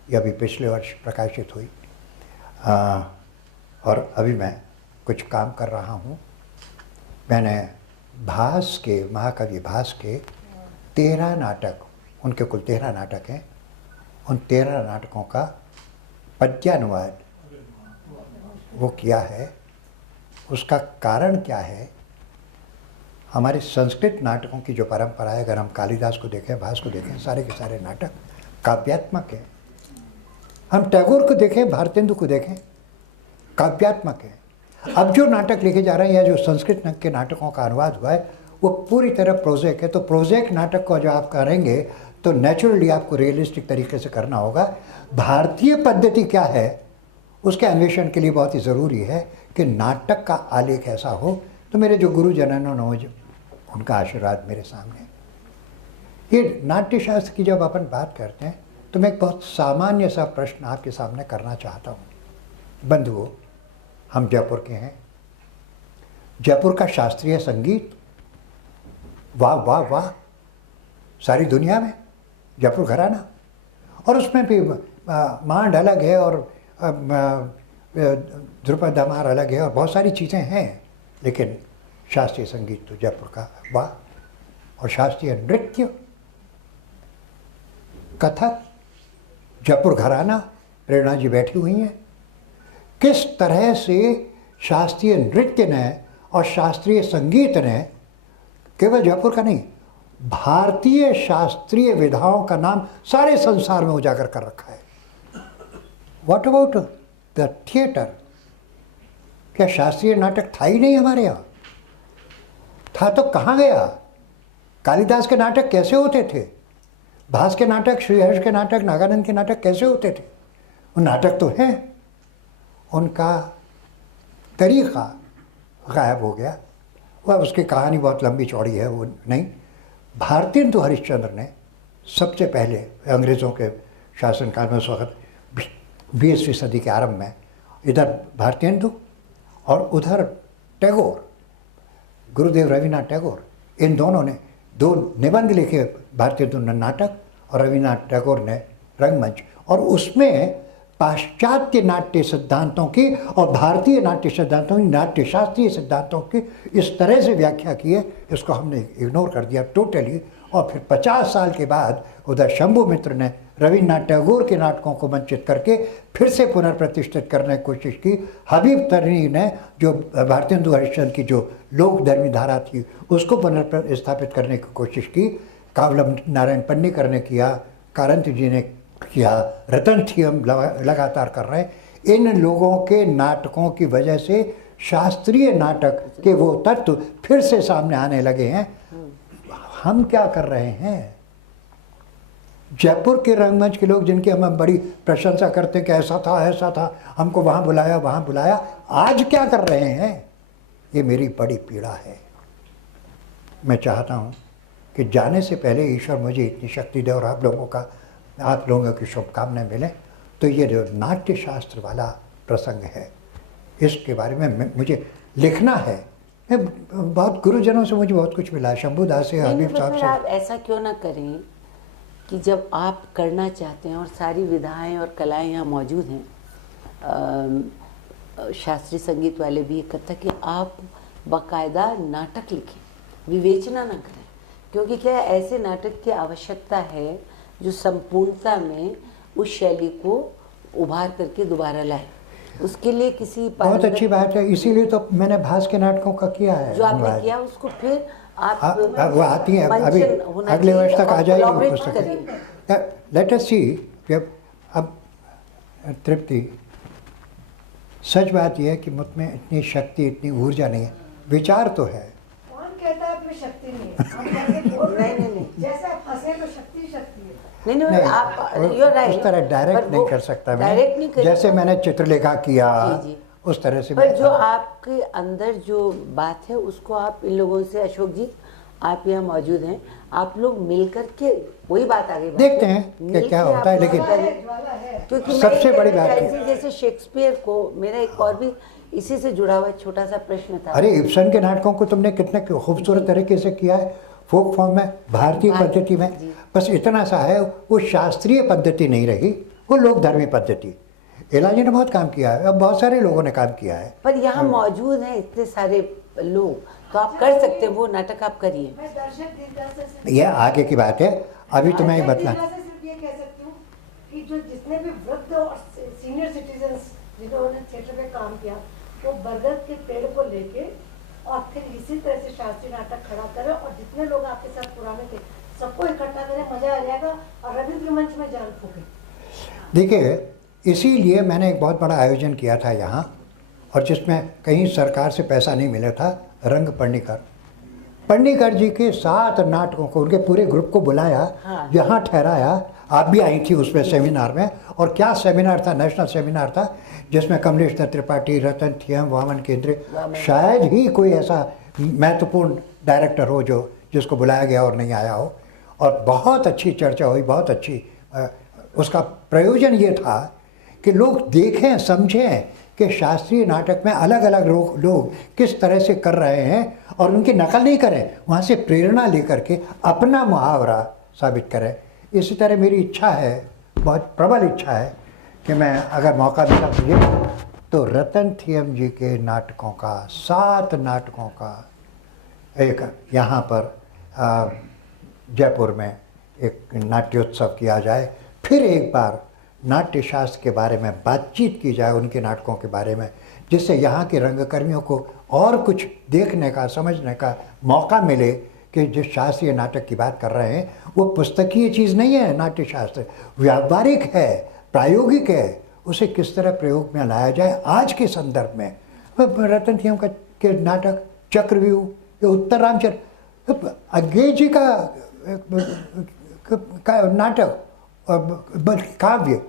ये अभी पिछले वर्ष प्रकाशित हुई। और अभी मैं कुछ काम कर रहा हूँ। मैंने भास के, महाकवि भास के 13 नाटक, उनके कुल 13 नाटक हैं, उन 13 नाटकों का पद्यानुवाद वो किया है। उसका कारण क्या है? हमारे संस्कृत नाटकों की जो परंपरा है, अगर हम कालिदास को देखें, भास को देखें, सारे के सारे नाटक काव्यात्मक हैं। हम टैगोर को देखें, भारतेंदु को देखें, काव्यात्मक है। अब जो नाटक लिखे जा रहे हैं या जो संस्कृत के नाटकों का अनुवाद हुआ है वो पूरी तरह प्रोजेक है। तो प्रोजेक नाटक को जो आप करेंगे तो नेचुरली आपको रियलिस्टिक तरीके से करना होगा। भारतीय पद्धति क्या है उसके अन्वेषण के लिए बहुत ही ज़रूरी है कि नाटक का आलेख ऐसा हो। तो मेरे जो गुरुजनों ने, उनका आशीर्वाद मेरे सामने। ये नाट्यशास्त्र की जब अपन बात करते हैं तो मैं एक बहुत सामान्य सा प्रश्न आपके सामने करना चाहता हूँ। बंधुओं, हम जयपुर के हैं। जयपुर का शास्त्रीय संगीत, वाह वाह वाह, सारी दुनिया में जयपुर घराना, और उसमें भी मांड अलग है और ध्रुपद धमार अलग है और बहुत सारी चीज़ें हैं, लेकिन शास्त्रीय संगीत तो जयपुर का वाह। और शास्त्रीय नृत्य, कथक, जयपुर घराना, प्रेरणा जी बैठी हुई हैं। किस तरह से शास्त्रीय नृत्य ने और शास्त्रीय संगीत ने केवल जयपुर का नहीं, भारतीय शास्त्रीय विधाओं का नाम सारे संसार में उजागर कर रखा है। What about the theatre? क्या शास्त्रीय नाटक था ही नहीं हमारे यहाँ? था तो कहाँ गया? कालिदास के नाटक कैसे होते थे? भास के नाटक, श्रीहर्ष के नाटक, नागानंद के नाटक कैसे होते थे? वो नाटक तो हैं, उनका तरीक़ा गायब हो गया। वह उसकी कहानी बहुत लंबी चौड़ी है, वो नहीं। भारतेंदु हरिश्चंद्र ने सबसे पहले अंग्रेज़ों के शासनकाल में, उस वक्त 20वीं सदी के आरंभ में, इधर भारतेंदु और उधर टैगोर, गुरुदेव रवीन्द्रनाथ टैगोर, इन दोनों ने 2 निबंध लिखे। भारतेंदु ने नाटक और रवीन्द्रनाथ टैगोर ने रंगमंच, और उसमें पाश्चात्य नाट्य सिद्धांतों की और भारतीय नाट्य सिद्धांतों की, नाट्य शास्त्रीय सिद्धांतों की इस तरह से व्याख्या की है, इसको हमने इग्नोर कर दिया टोटली। और फिर 50 साल के बाद उधर शंभु मित्र ने रवीन्द्रनाथ टैगोर के नाटकों को मंचित करके फिर से पुनर्प्रतिष्ठित करने की कोशिश की। हबीब तनवीर ने जो भारतेंदु हरिश्चंद्र की जो लोकधर्मी धारा थी उसको पुनर्स्थापित करने की कोशिश की। कावलम नारायण पन्नीकर ने किया, कारंत जी ने किया, रतन थीयम लगातार कर रहे हैं। इन लोगों के नाटकों की वजह से शास्त्रीय नाटक के वो तत्व फिर से सामने आने लगे हैं। हम क्या कर रहे हैं? जयपुर के रंगमंच के लोग जिनकी हम बड़ी प्रशंसा करते हैं कि ऐसा था, हमको वहाँ बुलाया, आज क्या कर रहे हैं? ये मेरी बड़ी पीड़ा है। मैं चाहता हूँ कि जाने से पहले ईश्वर मुझे इतनी शक्ति दे और आप लोगों की शुभकामनाएं मिलें। तो ये जो नाट्य शास्त्र वाला प्रसंग है, इसके बारे में मुझे लिखना है। मैं बहुत गुरुजनों से मुझे बहुत कुछ मिला, शंभुदास से, हबीब साहब से। आप ऐसा क्यों ना करें कि जब आप करना चाहते हैं और सारी विधाएं और कलाएं यहाँ मौजूद हैं, शास्त्रीय संगीत वाले भी कथक कि आप बाकायदा नाटक लिखें, विवेचना ना करें। क्योंकि क्या ऐसे नाटक की आवश्यकता है जो संपूर्णता में उस शैली को उभार करके दोबारा लाए। उसके लिए किसी बहुत अच्छी बात है, इसीलिए तो मैंने भास के नाटकों का किया है। जो आपने किया उसको फिर आप वो आती है, अभी अगले वर्ष तक आ जाएगी पुस्तक। लेट अस सी। अब तृप्ति, सच बात यह है कि मुझ में इतनी शक्ति, इतनी ऊर्जा नहीं है। विचार तो है। कौन कहता है आप में शक्ति नहीं है? आप जैसे बोल रहे हैं, नहीं। जैसे आप हंसे तो शक्ति शक्ति है। नहीं, आप you're right, उस तरह डायरेक्ट पर नहीं वो कर सकता डायरेक्ट नहीं मैं, कर जैसे सकता। मैंने चित्रलेखा किया जी, जी। उस तरह से पर मैं- जो आपके अंदर जो बात है उसको आप इन लोगों से, अशोक जी आप यहाँ मौजूद हैं, आप लोग मिल करके वही बात आगे बढ़ाएं। देखते हैं कि मिल क्या के होता है, आप लेकिन- लोग करें। ज्वाला है। क्योंकि मैं सबसे ये बड़ी कहना बात चाह है- रही थी, जैसे शेक्सपियर को, मेरा एक और भी इसी से जुड़ा हुआ छोटा सा प्रश्न था। अरे इब्सन के नाटकों को तुमने कितने खूबसूरत तरीके से किया है, फोक फॉर्म में, भारतीय पद्धति में। जी। बस इतना सा है, वो शास्त्रीय पद्धति नहीं रही, वो लोक धर्मी पद्धति। एलाजी ने बहुत काम किया है, अब बहुत सारे लोगों ने काम किया है। पर यहाँ मौजूद हैं इतने सारे लोग, तो आप कर सकते हैं, वो नाटक आप करिए। मैं दर्शक दीर्घा से सिर्फ ये आगे की बात है, अभी तो मैं ये दर्शक बतला। दीर्घा से सिर्फ ये कह सकती हूँ कि जो जितने भी वृद्ध और सीनियर सिटीजन्स जिन्होंने थिएटर में काम किया, वो बरगद के पेड़ को लेके और फिर इसी तरह से शास्त्रीय नाटक खड़ा करें, और जितने लोग आपके साथ पुराने थे सबको इकट्ठा करें, मजा आ जाएगा, और रविंद्र मंच में जान फूके। देखिए, इसीलिए मैंने एक बहुत बड़ा आयोजन किया था यहाँ, और जिसमें कहीं सरकार से पैसा नहीं मिला था। रंग पन्नीकर जी के 7 नाटकों को, उनके पूरे ग्रुप को बुलाया, हाँ। यहाँ ठहराया। आप भी आई थी उसमें सेमिनार में, और क्या सेमिनार था, नेशनल सेमिनार था, जिसमें कमलेश दत्त त्रिपाठी, रतन थियम, वामन केंद्रे, शायद ही कोई ऐसा महत्वपूर्ण डायरेक्टर हो जो जिसको बुलाया गया और नहीं आया हो। और बहुत अच्छी चर्चा हुई, बहुत अच्छी। उसका प्रयोजन ये था कि लोग देखें, समझें कि शास्त्रीय नाटक में अलग अलग लोग किस तरह से कर रहे हैं, और उनकी नकल नहीं करें, वहाँ से प्रेरणा लेकर के अपना मुहावरा साबित करें। इसी तरह मेरी इच्छा है, बहुत प्रबल इच्छा है, कि मैं अगर मौका मिला मुझे, तो रतन थियम जी के नाटकों का, 7 नाटकों का एक यहाँ पर जयपुर में एक नाट्योत्सव किया जाए। फिर एक बार नाट्य शास्त्र के बारे में बातचीत की जाए, उनके नाटकों के बारे में, जिससे यहाँ के रंगकर्मियों को और कुछ देखने का, समझने का मौका मिले कि जिस शास्त्रीय नाटक की बात कर रहे हैं वो पुस्तकीय चीज़ नहीं है। नाट्य शास्त्र व्यावहारिक है, प्रायोगिक है। उसे किस तरह प्रयोग में लाया जाए आज के संदर्भ में। रतन थियम के नाटक चक्रव्यूह, ये उत्तर रामचरित, अज्ञे का नाटक, काव्य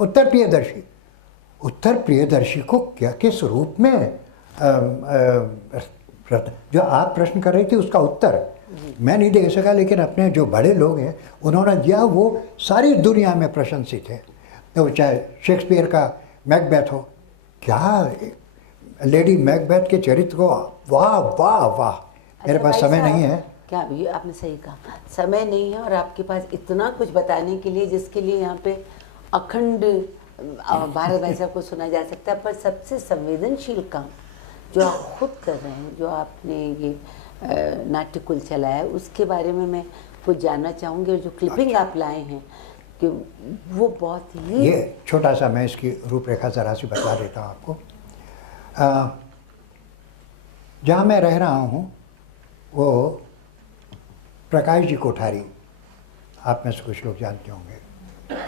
उत्तर प्रियदर्शी को क्या किस रूप में जो आप प्रश्न कर रही थी उसका उत्तर मैं नहीं दे सका, लेकिन अपने जो बड़े लोग हैं उन्होंने दिया, वो सारी दुनिया में प्रशंसित है। तो चाहे शेक्सपियर का मैकबेथ हो, क्या लेडी मैकबेथ के चरित्र को, वाह वाह वाह। मेरे पास समय नहीं है। क्या ये आपने सही कहा, समय नहीं है, और आपके पास इतना कुछ बताने के लिए जिसके लिए यहाँ पे अखंड भारत भाई साहब को सुना जा सकता है। पर सबसे संवेदनशील काम जो आप खुद कर रहे हैं, जो आपने ये नाट्यकुल चलाया है, उसके बारे में मैं कुछ जानना चाहूँगी। और जो क्लिपिंग आप लाए हैं कि वो बहुत ही, ये छोटा सा मैं इसकी रूपरेखा ज़रा सी बता देता हूँ आपको। जहाँ मैं रह रहा हूँ वो प्रकाश जी कोठारी, आप में से कुछ लोग जानते होंगे,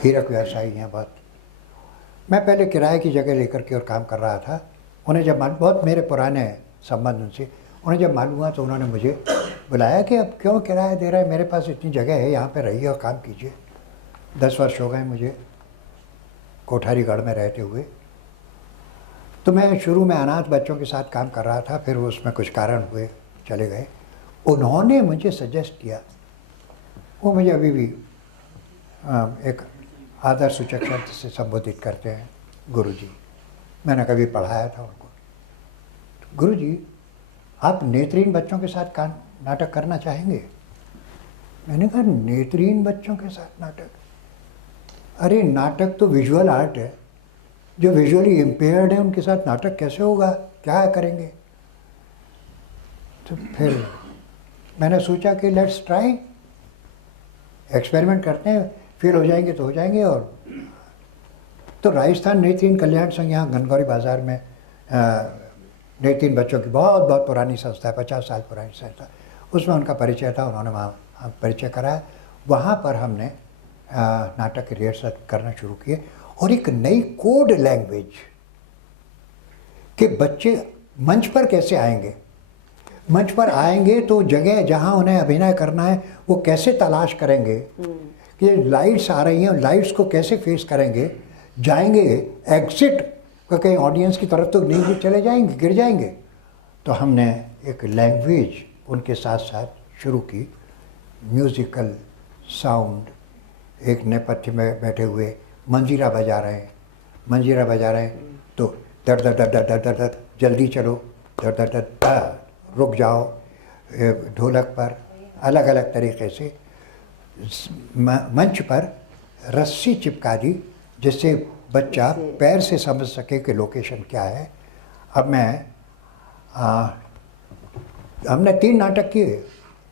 हीरक व्यवसायी हैं बहुत। मैं पहले किराए की जगह लेकर के और काम कर रहा था। उन्हें जब बहुत मेरे पुराने संबंध उनसे, उन्हें जब मालूम हुआ तो उन्होंने मुझे बुलाया कि अब क्यों किराया दे रहा है, मेरे पास इतनी जगह है, यहाँ पे रहिए और काम कीजिए। 10 वर्ष हो गए मुझे कोठारीगढ़ में रहते हुए। तो मैं शुरू में अनाथ बच्चों के साथ काम कर रहा था, फिर उसमें कुछ कारण हुए चले गए। उन्होंने मुझे सजेस्ट किया, वो मुझे अभी भी एक आदर सूचक शब्द से संबोधित करते हैं, गुरुजी। मैंने कभी पढ़ाया था उनको, गुरुजी आप नेत्रहीन बच्चों के साथ नाटक करना चाहेंगे? मैंने कहा नेत्रहीन बच्चों के साथ नाटक? अरे नाटक तो विजुअल आर्ट है, जो विजुअली इम्पेयर्ड है उनके साथ नाटक कैसे होगा, क्या करेंगे? तो फिर मैंने सोचा कि लेट्स ट्राई, एक्सपेरिमेंट करते हैं, फेल हो जाएंगे तो हो जाएंगे। और तो राजस्थान नेत्रहीन कल्याण संघ यहाँ गनगौरी बाज़ार में नेत्रहीन बच्चों की बहुत बहुत पुरानी संस्था है, 50 साल पुरानी संस्था, उसमें उनका परिचय था, उन्होंने वहाँ परिचय कराया। वहाँ पर हमने नाटक की रिहर्सल करना शुरू किए और एक नई कोड लैंग्वेज कि बच्चे मंच पर कैसे आएंगे, मंच पर आएंगे तो जगह जहाँ उन्हें अभिनय करना है वो कैसे तलाश करेंगे, कि लाइट्स आ रही हैं, लाइट्स को कैसे फेस करेंगे, जाएंगे एग्जिट कहीं ऑडियंस की तरफ तो नहीं चले जाएंगे, गिर जाएंगे। तो हमने एक लैंग्वेज उनके साथ साथ शुरू की, म्यूज़िकल साउंड, एक नेपथ्य में बैठे हुए मंजीरा बजा रहे हैं तो दर दर दर दर दर दर दर जल्दी चलो, दर दर दर दर रुक जाओ, ढोलक पर अलग अलग तरीके से मंच पर रस्सी चिपका दी जिससे बच्चा पैर से समझ सके कि लोकेशन क्या है। अब हमने 3 नाटक किए,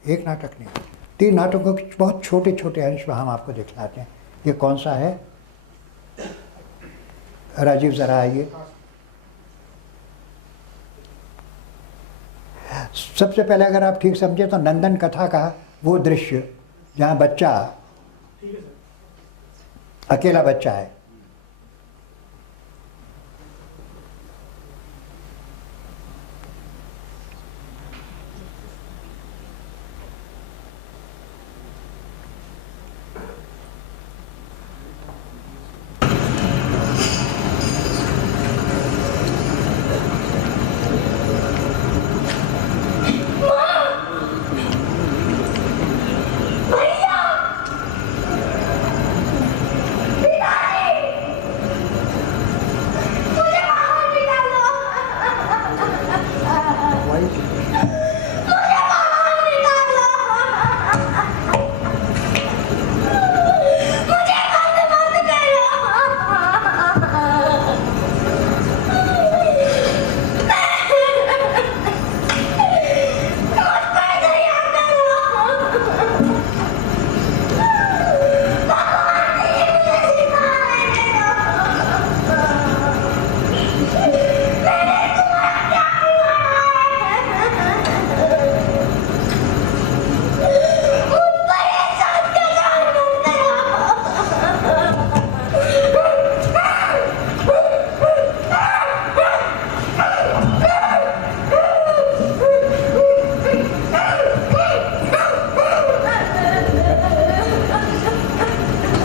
एक नाटक नहीं, 3 नाटकों के बहुत छोटे छोटे अंश में हम आपको दिखलाते हैं। ये कौन सा है राजीव, ज़रा आइए। सबसे पहले अगर आप ठीक समझे तो नंदन कथा का वो दृश्य जहाँ बच्चा अकेला बच्चा है,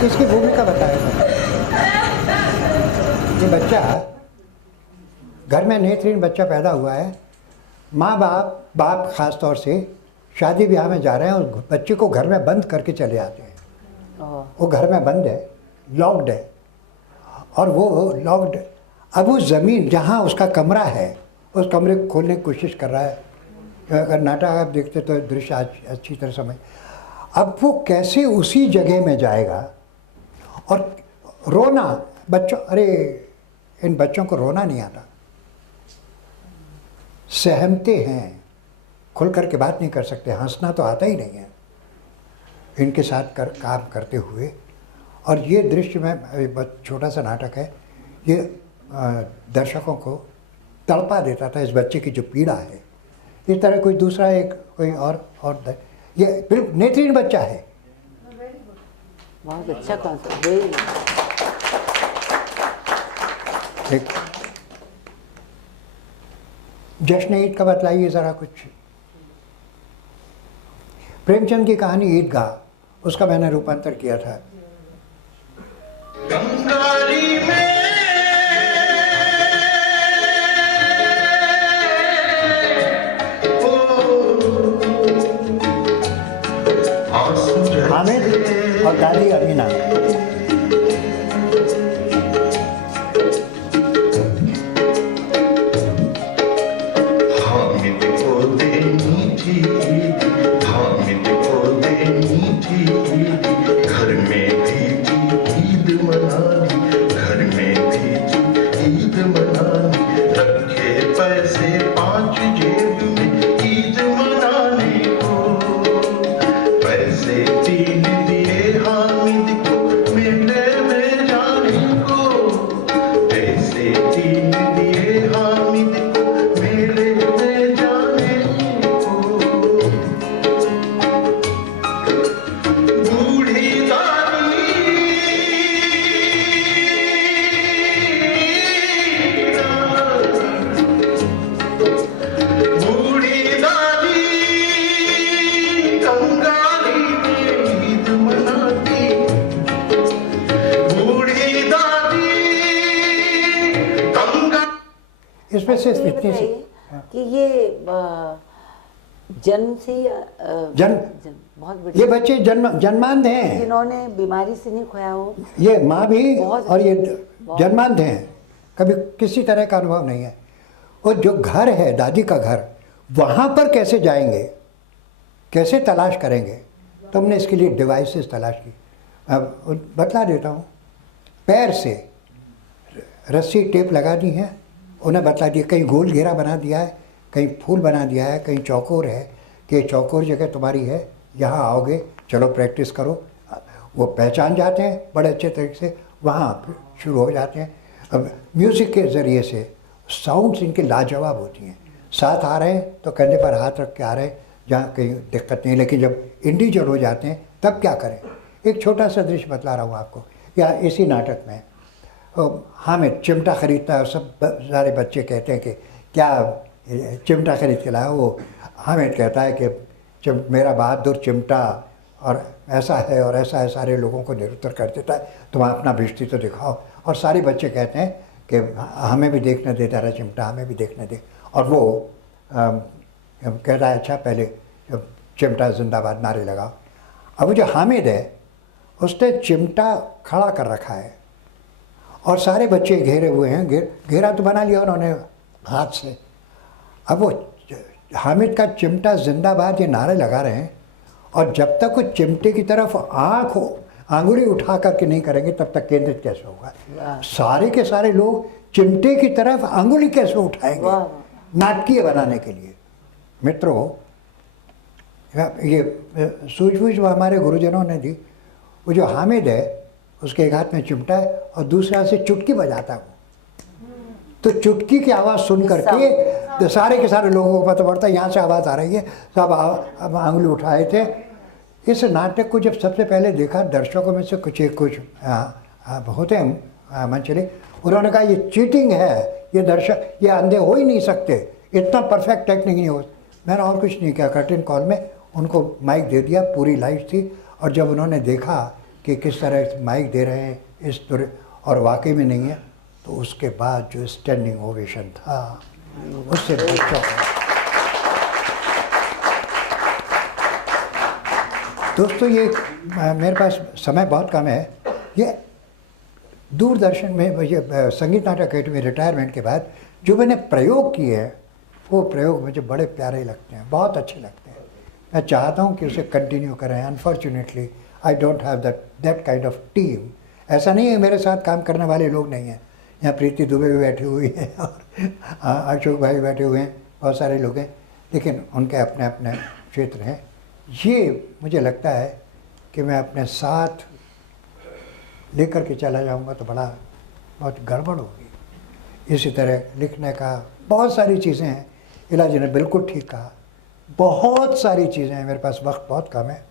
इसकी भूमिका बताया। ये बच्चा घर में नेत्रहीन बच्चा पैदा हुआ है, माँ बाप ख़ास तौर से शादी ब्याह में जा रहे हैं और बच्चे को घर में बंद करके चले आते हैं। वो घर में बंद है, लॉक्ड है, और वो लॉक्ड, अब वो ज़मीन जहाँ उसका कमरा है उस कमरे को खोलने की कोशिश कर रहा है। अगर नाटक आप देखते तो दृश्य अच्छी तरह समझ। अब वो कैसे उसी जगह में जाएगा और रोना, बच्चों, अरे इन बच्चों को रोना नहीं आता, सहमते हैं, खुल कर के बात नहीं कर सकते, हंसना तो आता ही नहीं है इनके साथ काम करते हुए। और ये दृश्य में छोटा सा नाटक है, ये दर्शकों को तड़पा देता था, इस बच्चे की जो पीड़ा है। इस तरह कोई दूसरा एक कोई और ये बिल्कुल नेत्रहीन बच्चा है। बहुत अच्छा कॉन्सेप्ट। एक जश्न ईद का बतलाइए ज़रा कुछ। प्रेमचंद की कहानी ईदगाह, उसका मैंने रूपांतर किया था। गंगारी में हामिद और दादी अमीना। हामिद को देनी थी, हामिद को देनी थी, घर में भी ईद मनानी, घर में भी ईद मनानी, रखे पैसे 5 जेब में ईद मनाने को, पैसे 3 दिए हामिद को मेले में जाने को, पैसे 3 दिए हामिद को मेले में जाने को। बूढ़ी इसमें से अच्छा, ये इतनी सी बताइए कि ये जन्म से ही, बहुत ये बढ़िया, बच्चे जन्मांध हैं, जिन्होंने बीमारी से नहीं खोया हो, ये माँ भी बहुत और ये बहुत। जन्मांध हैं, कभी किसी तरह का अनुभव नहीं है। और जो घर है दादी का घर, वहाँ पर कैसे जाएंगे, कैसे तलाश करेंगे, तो हमने इसके लिए डिवाइसेस तलाश की। अब बतला देता हूँ, पैर से रस्सी टेप लगा दी है, उन्हें बतला दिया, कहीं गोल घेरा बना दिया है, कहीं फूल बना दिया है, कहीं चौकोर है कि चौकोर जगह तुम्हारी है, यहाँ आओगे, चलो प्रैक्टिस करो। वो पहचान जाते हैं बड़े अच्छे तरीके से, वहाँ शुरू हो जाते हैं। अब म्यूज़िक के ज़रिए से साउंड्स इनके लाजवाब होती हैं। साथ आ रहे हैं तो कंधे पर हाथ रख के आ रहे हैं, जहाँ कहीं दिक्कत नहीं। लेकिन जब इंडिविजुअल हो जाते हैं तब क्या करें। एक छोटा सा दृश्य बतला रहा हूँ आपको। या इसी नाटक में हामिद चिमटा खरीदता है और सब सारे बच्चे कहते हैं कि क्या चिमटा खरीद के लाया। वो हामिद कहता है कि मेरा बहादुर चिमटा और ऐसा है और ऐसा है, सारे लोगों को निरुत्तर कर देता है, तुम अपना भिष्टि तो दिखाओ। और सारे बच्चे कहते हैं कि हमें भी देखने दे तारा चिमटा, हमें भी देखने दे। और वो कहता है अच्छा पहले चिमटा जिंदाबाद नारे लगाओ। अब वो जो हामिद है उसने चिमटा खड़ा कर रखा है और सारे बच्चे घेरे हुए हैं, घेरा तो बना लिया उन्होंने हाथ से। अब वो हामिद का चिमटा जिंदाबाद ये नारे लगा रहे हैं, और जब तक वो चिमटे की तरफ आंगुली उठा करके नहीं करेंगे तब तक केंद्रित कैसे होगा। सारे के सारे लोग चिमटे की तरफ आंगुली कैसे उठाएंगे नाटकीय बनाने के लिए। मित्रों, ये सूझबूझ वो हमारे गुरुजनों ने दी। वो जो हामिद है उसके एक हाथ में चिमटा है और दूसरे हाथ से चुटकी बजाता है वो। तो चुटकी की आवाज़ सुन करके तो सारे के सारे लोगों को पता पड़ता है यहाँ से आवाज़ आ रही है, सब आंगुली उठाए थे। इस नाटक को जब सबसे पहले देखा, दर्शकों में से कुछ होते हैं मंचले, उन्होंने कहा ये चीटिंग है, ये दर्शक ये अंधे हो ही नहीं सकते, इतना परफेक्ट टेक्निक नहीं हो। मैंने और कुछ नहीं किया, कर्टेन कॉल में उनको माइक दे दिया, पूरी लाइव थी। और जब उन्होंने देखा कि किस तरह माइक दे रहे हैं इस और वाकई में नहीं है, तो उसके बाद जो स्टैंडिंग ओवेशन था उससे बच्चों को। दोस्तों, ये मेरे पास समय बहुत कम है। ये दूरदर्शन में ये संगीत नाटक अकेडमी रिटायरमेंट के बाद जो मैंने प्रयोग किए हैं, वो प्रयोग मुझे बड़े प्यारे लगते हैं, बहुत अच्छे लगते हैं। मैं चाहता हूँ कि उसे कंटिन्यू करें। Unfortunately I don't have that kind of team. ऐसा नहीं है मेरे साथ काम करने वाले लोग नहीं हैं। यहाँ प्रीति दुबे भी बैठी हुई है और अशोक भाई बैठे हुए हैं, बहुत सारे लोग हैं, लेकिन उनके अपने अपने क्षेत्र हैं। ये मुझे लगता है कि मैं अपने साथ लेकर के चला जाऊंगा तो बहुत गड़बड़ होगी। इसी तरह लिखने का बहुत सारी चीज़ें हैं। इलाज ने बिल्कुल ठीक कहा, बहुत सारी चीज़ें हैं, मेरे पास वक्त बहुत कम है,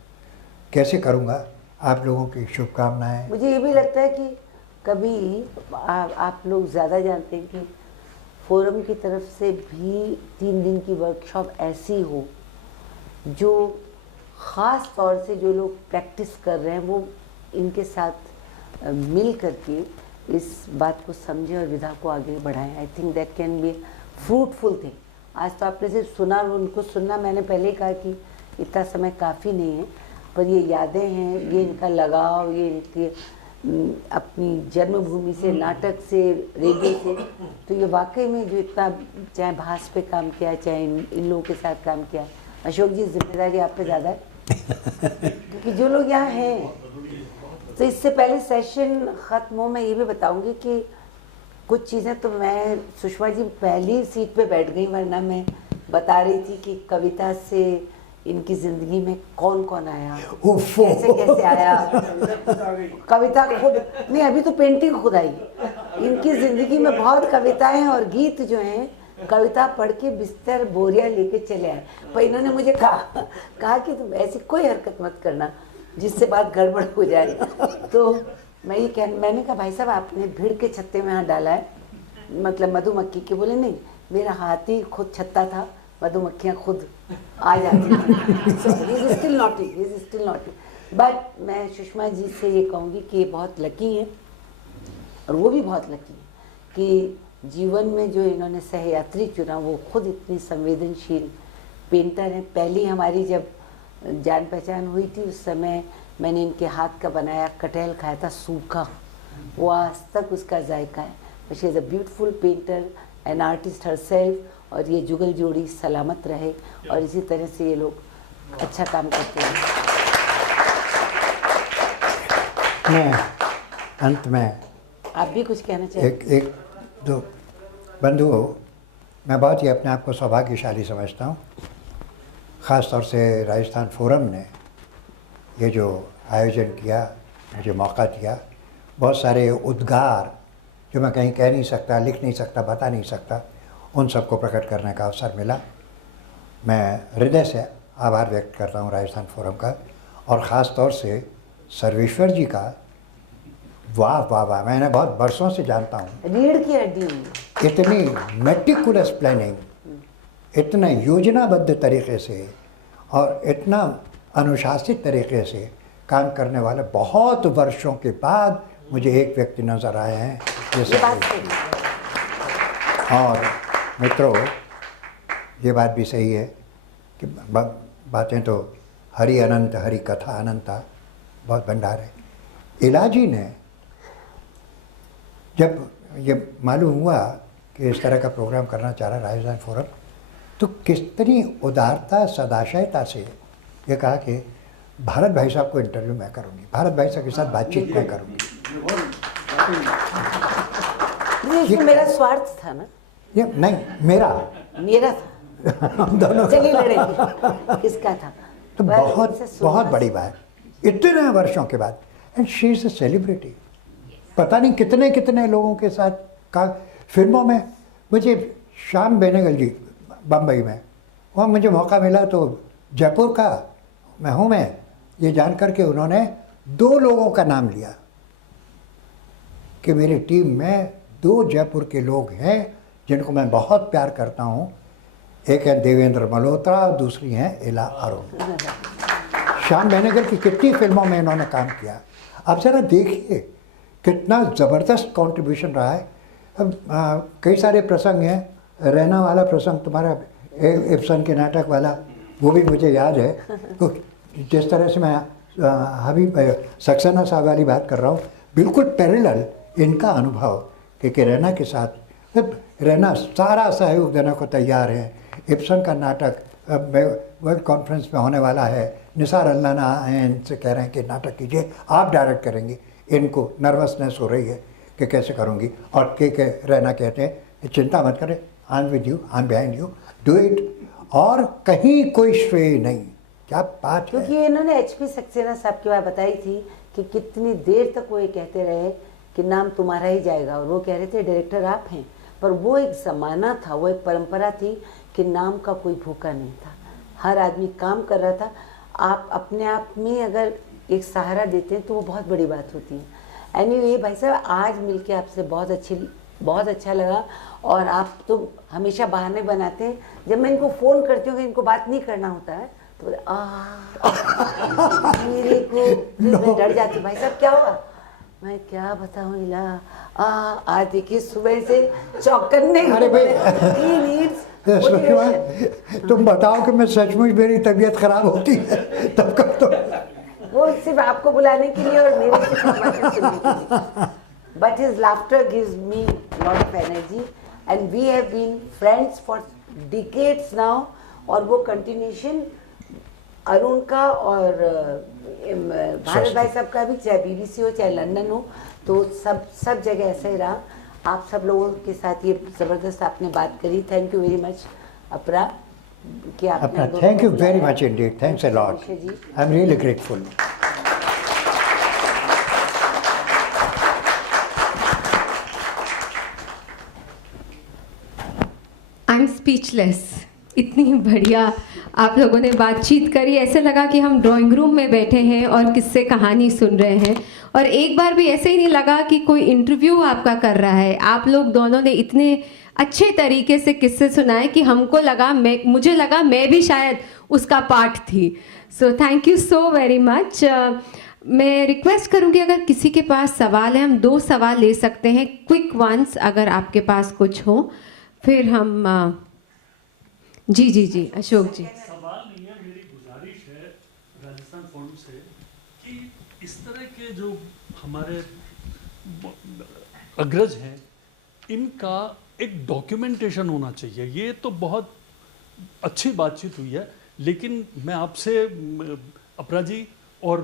कैसे करूंगा। आप लोगों की शुभकामनाएं। मुझे ये भी लगता है कि कभी आप लोग ज़्यादा जानते हैं कि फोरम की तरफ से भी 3 दिन की वर्कशॉप ऐसी हो जो ख़ास तौर से जो लोग प्रैक्टिस कर रहे हैं वो इनके साथ मिल करके इस बात को समझें और विधा को आगे बढ़ाएं। I think that can be fruitful thing. आज तो आपने सिर्फ सुना और उनको सुनना, मैंने पहले कहा कि इतना समय काफ़ी नहीं है, पर ये यादें हैं, ये इनका लगाव, ये इनकी अपनी जन्मभूमि से, नाटक से, रेडियो से, तो ये वाकई में जो इतना चाहे भास पे काम किया, चाहे इन लोगों के साथ काम किया। अशोक जी, जिम्मेदारी आप पे ज़्यादा है क्योंकि जो लोग यहाँ हैं। तो इससे पहले सेशन ख़त्म हो, मैं ये भी बताऊंगी कि कुछ चीज़ें तो मैं, सुषमा जी पहली सीट पे बैठ गई, वरना मैं बता रही थी कि कविता से इनकी ज़िंदगी में कौन कौन आया, कैसे कैसे आया। कविता खुद नहीं, अभी तो पेंटिंग खुद आई। इनकी ज़िंदगी में बहुत कविताएं और गीत जो हैं, कविता पढ़ के बिस्तर बोरिया लेके चले आए। पर इन्होंने मुझे कहा कि तुम ऐसी कोई हरकत मत करना जिससे बात गड़बड़ हो जाए। तो मैंने कहा भाई साहब आपने भीड़ के छत्ते में हाथ डाला है, मतलब मधुमक्खी के। बोले नहीं, मेरा हाथ ही खुद छत्ता था, मधुमक्खियाँ खुद आ जाती हैं। So he is still naughty. But मैं सुषमा जी से ये कहूँगी कि ये बहुत लकी हैं और वो भी बहुत लकी हैं कि जीवन में जो इन्होंने सहयात्री चुना, वो खुद इतनी संवेदनशील पेंटर हैं। पहली हमारी जब जान पहचान हुई थी उस समय मैंने इनके हाथ का बनाया कटहल खाया था सूखा, वो आज तक उसका जायका है। She is a beautiful painter an artist herself, और ये जुगल जोड़ी सलामत रहे और इसी तरह से ये लोग अच्छा काम करते हैं। मैं अंत में आप भी कुछ कहना चाहिए? एक दो बंधुओं, मैं बहुत ही अपने आप को सौभाग्यशाली समझता हूँ। ख़ास तौर से राजस्थान फोरम ने ये जो आयोजन किया, मुझे मौका दिया, बहुत सारे उद्गार जो मैं कहीं कह नहीं सकता, लिख नहीं सकता, बता नहीं सकता, उन सबको प्रकट करने का अवसर मिला। मैं हृदय से आभार व्यक्त करता हूँ राजस्थान फोरम का, और ख़ास तौर से सर्वेश्वर जी का। वाह वाह वाह, मैंने बहुत बरसों से जानता हूँ। रीढ़ की हड्डी इतनी मेटिकुलस प्लानिंग, इतना योजनाबद्ध तरीके से और इतना अनुशासित तरीके से काम करने वाले बहुत वर्षों के बाद मुझे एक व्यक्ति नज़र आए हैं ये बात सही है। और मित्रों, ये बात भी सही है कि बातें तो हरि अनंत, हरि कथा अनंता, बहुत भंडार है। इलाजी ने जब ये मालूम हुआ कि इस तरह का प्रोग्राम करना चाह रहा है राजस्थान फोरम, तो कितनी उदारता सदाशयता से ये कहा कि भारत भाई साहब को इंटरव्यू मैं करूँगी, भारत भाई साहब के साथ बातचीत मैं करूँगी। ये मेरा स्वार्थ था ना? ये नहीं, मेरा था। हम दोनों चलिए लड़ेंगे, किसका था? तो बहुत बड़ी बात, इतने वर्षों के बाद। And she is a celebrity. पता नहीं कितने कितने लोगों के साथ का फिल्मों में। मुझे श्याम बेनेगल जी बम्बई में, वहाँ मुझे मौका मिला तो जयपुर का मैं ये जान कर के उन्होंने 2 लोगों का नाम लिया कि मेरी टीम में 2 जयपुर के लोग हैं जिनको मैं बहुत प्यार करता हूँ। एक है देवेंद्र मल्होत्रा, दूसरी हैं इला अरुण। श्याम बेनेगल की कितनी फिल्मों में इन्होंने काम किया। आप ज़रा देखिए कितना ज़बरदस्त कंट्रीब्यूशन रहा है। अब कई सारे प्रसंग हैं। रैना वाला प्रसंग तुम्हारा इब्सन के नाटक वाला, वो भी मुझे याद है। तो जिस तरह से मैं हबीब सक्सेना साहब वाली बात कर रहा हूँ, बिल्कुल पैरेलल इनका अनुभव कि रैना के साथ रैना सारा सहयोग देने को तैयार है। इब्सन का नाटक वर्ल्ड कॉन्फ्रेंस में होने वाला है। निसार अल्लाना हैं, इनसे कह रहे हैं कि नाटक कीजिए, आप डायरेक्ट करेंगे। इनको नर्वसनेस हो रही है कि कैसे करूँगी, और के रैना कहते हैं चिंता मत करें, I am with you, I am behind you, do it. और कहीं कोई श्रेय नहीं। क्या बात है। क्योंकि इन्होंने HP सक्सेना साहब की बात बताई थी कि कितनी देर तक वो ये कहते रहे कि नाम तुम्हारा ही जाएगा, और वो कह रहे थे डायरेक्टर आप हैं। पर वो एक ज़माना था, वो एक परंपरा थी कि नाम का कोई भूखा नहीं था, हर आदमी काम कर रहा था। आप अपने आप में अगर एक सहारा देते हैं तो वो बहुत बड़ी बात होती है। एनीवे भाई साहब, आज मिलके आपसे बहुत अच्छा लगा। और आप तो हमेशा बहाने बनाते हैं। जब मैं इनको फ़ोन करती हूँ कि इनको बात नहीं करना होता है तो मेरे को मैं डर जाती हूँ। भाई साहब क्या हुआ? मैं क्या बताऊँ इला, आज देखिए सुबह से चौकन्ने। अरे भाई तुम बताओ कि मैं सचमुच मेरी तबीयत खराब होती है तब कब तो वो सिर्फ आपको बुलाने के लिए और मेरे सिर्फ बातें सुनने के लिए। But his laughter gives me lot of energy and we have been friends for decades now। और वो कंटिन्यूशन अरुण का और भारत भाई साहब का भी, चाहे BBC हो चाहे लंदन हो, तो सब जगह ऐसा ही रहा। आप सब लोगों के साथ ये ज़बरदस्त आपने बात करी। थैंक यू वेरी मच अपरा कि आपने। Thank you very much Indeed, thanks a lot, I am really grateful. I am speechless. इतनी बढ़िया आप लोगों ने बातचीत करी, ऐसे लगा कि हम ड्राइंग रूम में बैठे हैं और किस्से कहानी सुन रहे हैं। और एक बार भी ऐसे ही नहीं लगा कि कोई इंटरव्यू आपका कर रहा है। आप लोग दोनों ने इतने अच्छे तरीके से किस्से सुनाए कि हमको लगा, मुझे लगा मैं भी शायद उसका पार्ट थी। So thank you so very much. मैं रिक्वेस्ट करूंगी अगर किसी के पास सवाल है, हम 2 सवाल ले सकते हैं, क्विक वंस, अगर आपके पास कुछ हो, फिर हम जी अशोक जी। सवाल नहीं है, मेरी गुजारिश है राजस्थान फोरम से कि इस तरह के जो हमारे अग्रज हैं इनका एक डॉक्यूमेंटेशन होना चाहिए। ये तो बहुत अच्छी बातचीत हुई है, लेकिन मैं आपसे अपरा जी और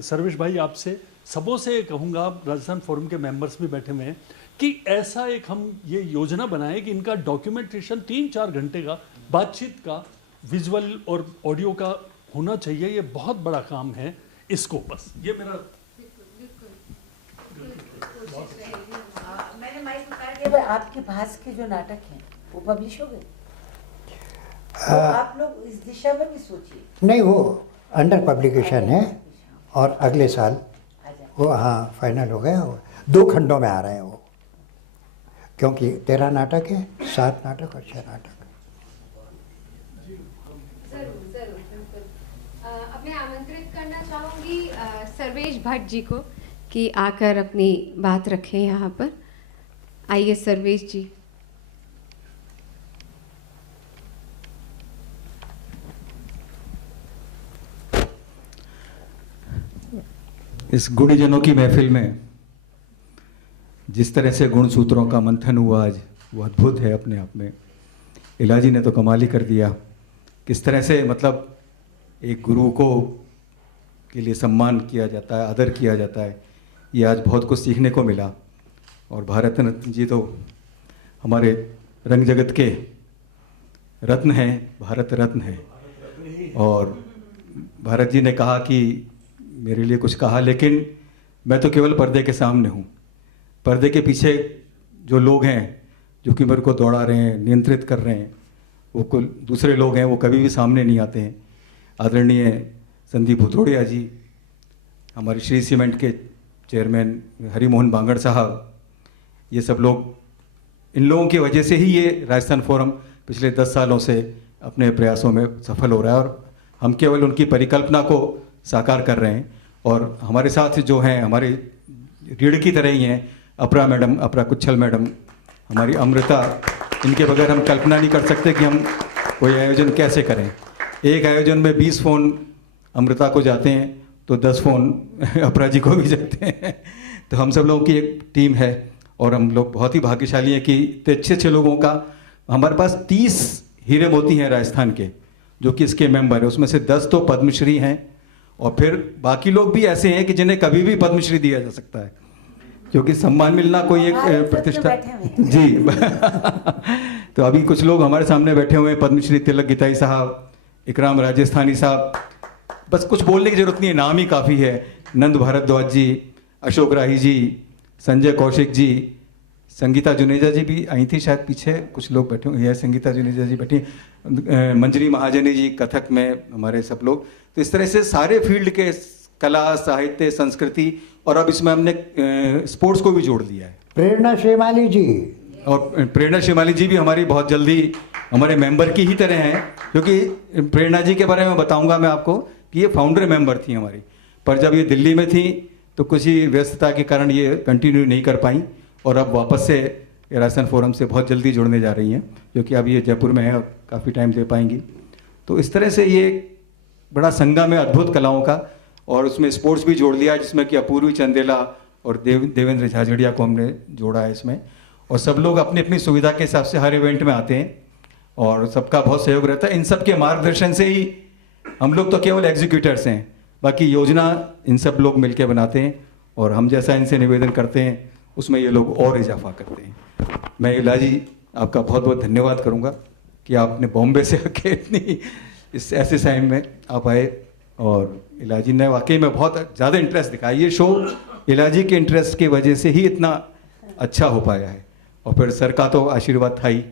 सर्वेश भाई, आपसे सबों से कहूँगा, राजस्थान फोरम के मेंबर्स भी बैठे हुए हैं, कि ऐसा एक हम ये योजना बनाएं कि इनका डॉक्यूमेंटेशन 3-4 घंटे का बातचीत का विजुअल और ऑडियो का होना चाहिए। ये बहुत बड़ा काम है इसको, बस ये मेरा मैंने माइक उतार दिया। आपके भास के जो नाटक हैं वो पब्लिश हो गए, तो आप लोग इस दिशा में भी सोचिए। नहीं, वो अंडर पब्लिकेशन है और अगले साल वो हाँ फाइनल हो गया। वो 2 खंडों में आ रहे हैं वो, क्योंकि 13 नाटक है, 7 नाटक और 6 नाटक। जरूर बिल्कुल। अब मैं आमंत्रित करना चाहूँगी सर्वेश भट्ट जी को कि आकर अपनी बात रखें यहाँ पर। आइए सर्वेश जी। इस गुणीजनों की महफिल में जिस तरह से गुण सूत्रों का मंथन हुआ आज, वो अद्भुत है अपने आप में। इलाजी ने तो कमाल ही कर दिया। किस तरह से मतलब एक गुरु को के लिए सम्मान किया जाता है, आदर किया जाता है, ये आज बहुत कुछ सीखने को मिला। और भारत रत्न जी तो हमारे रंग जगत के रत्न हैं, भारत रत्न हैं। और भारत जी ने कहा कि मेरे लिए कुछ कहा, लेकिन मैं तो केवल पर्दे के सामने हूँ। पर्दे के पीछे जो लोग हैं जो कि मेरे को दौड़ा रहे हैं, नियंत्रित कर रहे हैं, वो कुल दूसरे लोग हैं, वो कभी भी सामने नहीं आते हैं। आदरणीय संदीप भुतोड़िया जी, हमारे श्री सीमेंट के चेयरमैन हरिमोहन बांगड़ साहब, ये सब लोग, इन लोगों की वजह से ही ये राजस्थान फोरम पिछले 10 सालों से अपने प्रयासों में सफल हो रहा है। और हम केवल उनकी परिकल्पना को साकार कर रहे हैं। और हमारे साथ जो हैं, हमारे रीढ़ की तरह ही हैं, अपरा मैडम, अपरा कुच्छल मैडम, हमारी अमृता, इनके बगैर हम कल्पना नहीं कर सकते कि हम कोई आयोजन कैसे करें। एक आयोजन में 20 फ़ोन अमृता को जाते हैं तो 10 फ़ोन अपरा जी को भी जाते हैं। तो हम सब लोगों की एक टीम है और हम लोग बहुत ही भाग्यशाली हैं कि इतने अच्छे लोगों का हमारे पास 30 हीरे मोती हैं राजस्थान के, जो कि इसके मेंबर हैं। उसमें से 10 तो पद्मश्री हैं और फिर बाकी लोग भी ऐसे हैं कि जिन्हें कभी भी पद्मश्री दिया जा सकता है, क्योंकि सम्मान मिलना कोई एक प्रतिष्ठा जी। तो अभी कुछ लोग हमारे सामने बैठे हुए हैं, पद्मश्री तिलक गिताई साहब, इकराम राजस्थानी साहब, बस कुछ बोलने की जरूरत नहीं है, नाम ही काफ़ी है। नंद भारद्वाज जी, अशोक राही जी, संजय कौशिक जी, संगीता जुनेजा जी भी आई थी शायद, पीछे कुछ लोग बैठे हुए हैं, संगीता जुनेजा जी बैठी, मंजरी महाजनी जी कथक में, हमारे सब लोग। तो इस तरह से सारे फील्ड के कला, साहित्य, संस्कृति, और अब इसमें हमने स्पोर्ट्स को भी जोड़ दिया है। प्रेरणा शेमाली जी, और प्रेरणा शेमाली जी भी हमारी बहुत जल्दी हमारे मेंबर की ही तरह हैं, क्योंकि प्रेरणा जी के बारे में बताऊंगा मैं आपको कि ये फाउंडर मेंबर थी हमारी, पर जब ये दिल्ली में थी तो कुछ ही व्यस्तता के कारण ये कंटिन्यू नहीं कर पाई, और अब वापस से राजस्थान फोरम से बहुत जल्दी जुड़ने जा रही हैं, क्योंकि अब ये जयपुर में है और काफ़ी टाइम दे पाएंगी। तो इस तरह से ये बड़ा संगम है अद्भुत कलाओं का, और उसमें स्पोर्ट्स भी जोड़ लिया, जिसमें कि अपूर्वी चंदेला और देवेंद्र झाझड़िया को हमने जोड़ा है इसमें। और सब लोग अपनी अपनी सुविधा के हिसाब से हर इवेंट में आते हैं और सबका बहुत सहयोग रहता है। इन सब के मार्गदर्शन से ही, हम लोग तो केवल एग्जीक्यूटर्स हैं, बाकी योजना इन सब लोग मिलकर बनाते हैं, और हम जैसा इनसे निवेदन करते हैं उसमें ये लोग और इजाफा करते हैं। मैं इलाजी आपका बहुत बहुत धन्यवाद करूँगा कि आपने बॉम्बे से आके इतनी इस ऐसे टाइम में आप आए, और इलाजी ने वाकई में बहुत ज़्यादा इंटरेस्ट दिखाया। ये शो इलाजी के इंटरेस्ट की वजह से ही इतना अच्छा हो पाया है, और फिर सर का तो आशीर्वाद था ही,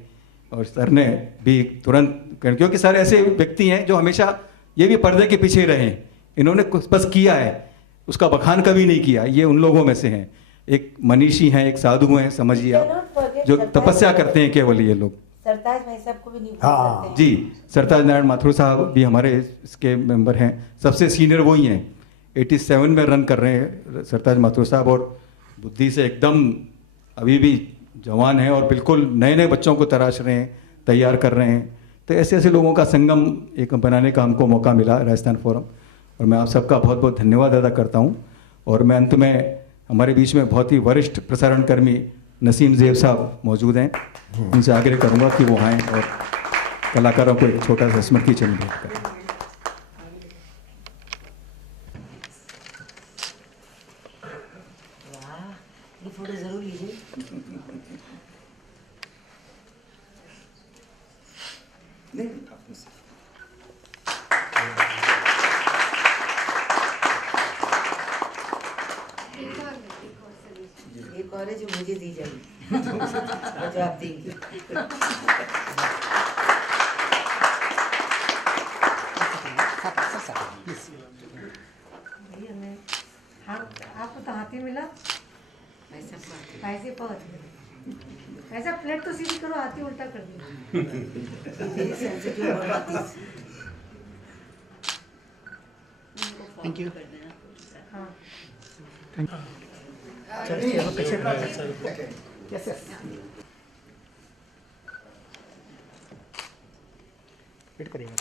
और सर ने भी तुरंत, क्योंकि सर ऐसे व्यक्ति हैं जो हमेशा ये भी पर्दे के पीछे रहे हैं, इन्होंने कुछ बस किया है, उसका बखान कभी नहीं किया। ये उन लोगों में से हैं, एक मनीषी हैं, एक साधु हैं, समझिए आप, जो तपस्या करते हैं केवल ये लोग। सरताज भाई साहब को भी नहीं भूल हाँ सकते। जी, सरताज नारायण माथुर साहब भी हमारे इसके मेंबर हैं, सबसे सीनियर वही हैं। 87 में रन कर रहे हैं सरताज माथुर साहब, और बुद्धि से एकदम अभी भी जवान हैं और बिल्कुल नए नए बच्चों को तराश रहे हैं, तैयार कर रहे हैं। तो ऐसे ऐसे लोगों का संगम एक बनाने का हमको मौका मिला राजस्थान फोरम, और मैं आप सबका बहुत बहुत धन्यवाद अदा करता हूँ। और मैं अंत में, हमारे बीच में बहुत ही वरिष्ठ प्रसारण कर्मी नसीम ज़ेब साहब मौजूद हैं, उनसे आग्रह करूँगा कि वो आएँ और कलाकारों को एक छोटा सा स्मृति चिन्ह भेंट करें। ये फोटो जरूर लीजिए। एक और है जो मुझे दी जाएगी, जो आप देंगे। आपको तो हाथी मिला, ऐसे पहुंच ऐसा प्लेट तो सीधी करो, हाथी उल्टा कर दो। Thank you. वेट करिएगा।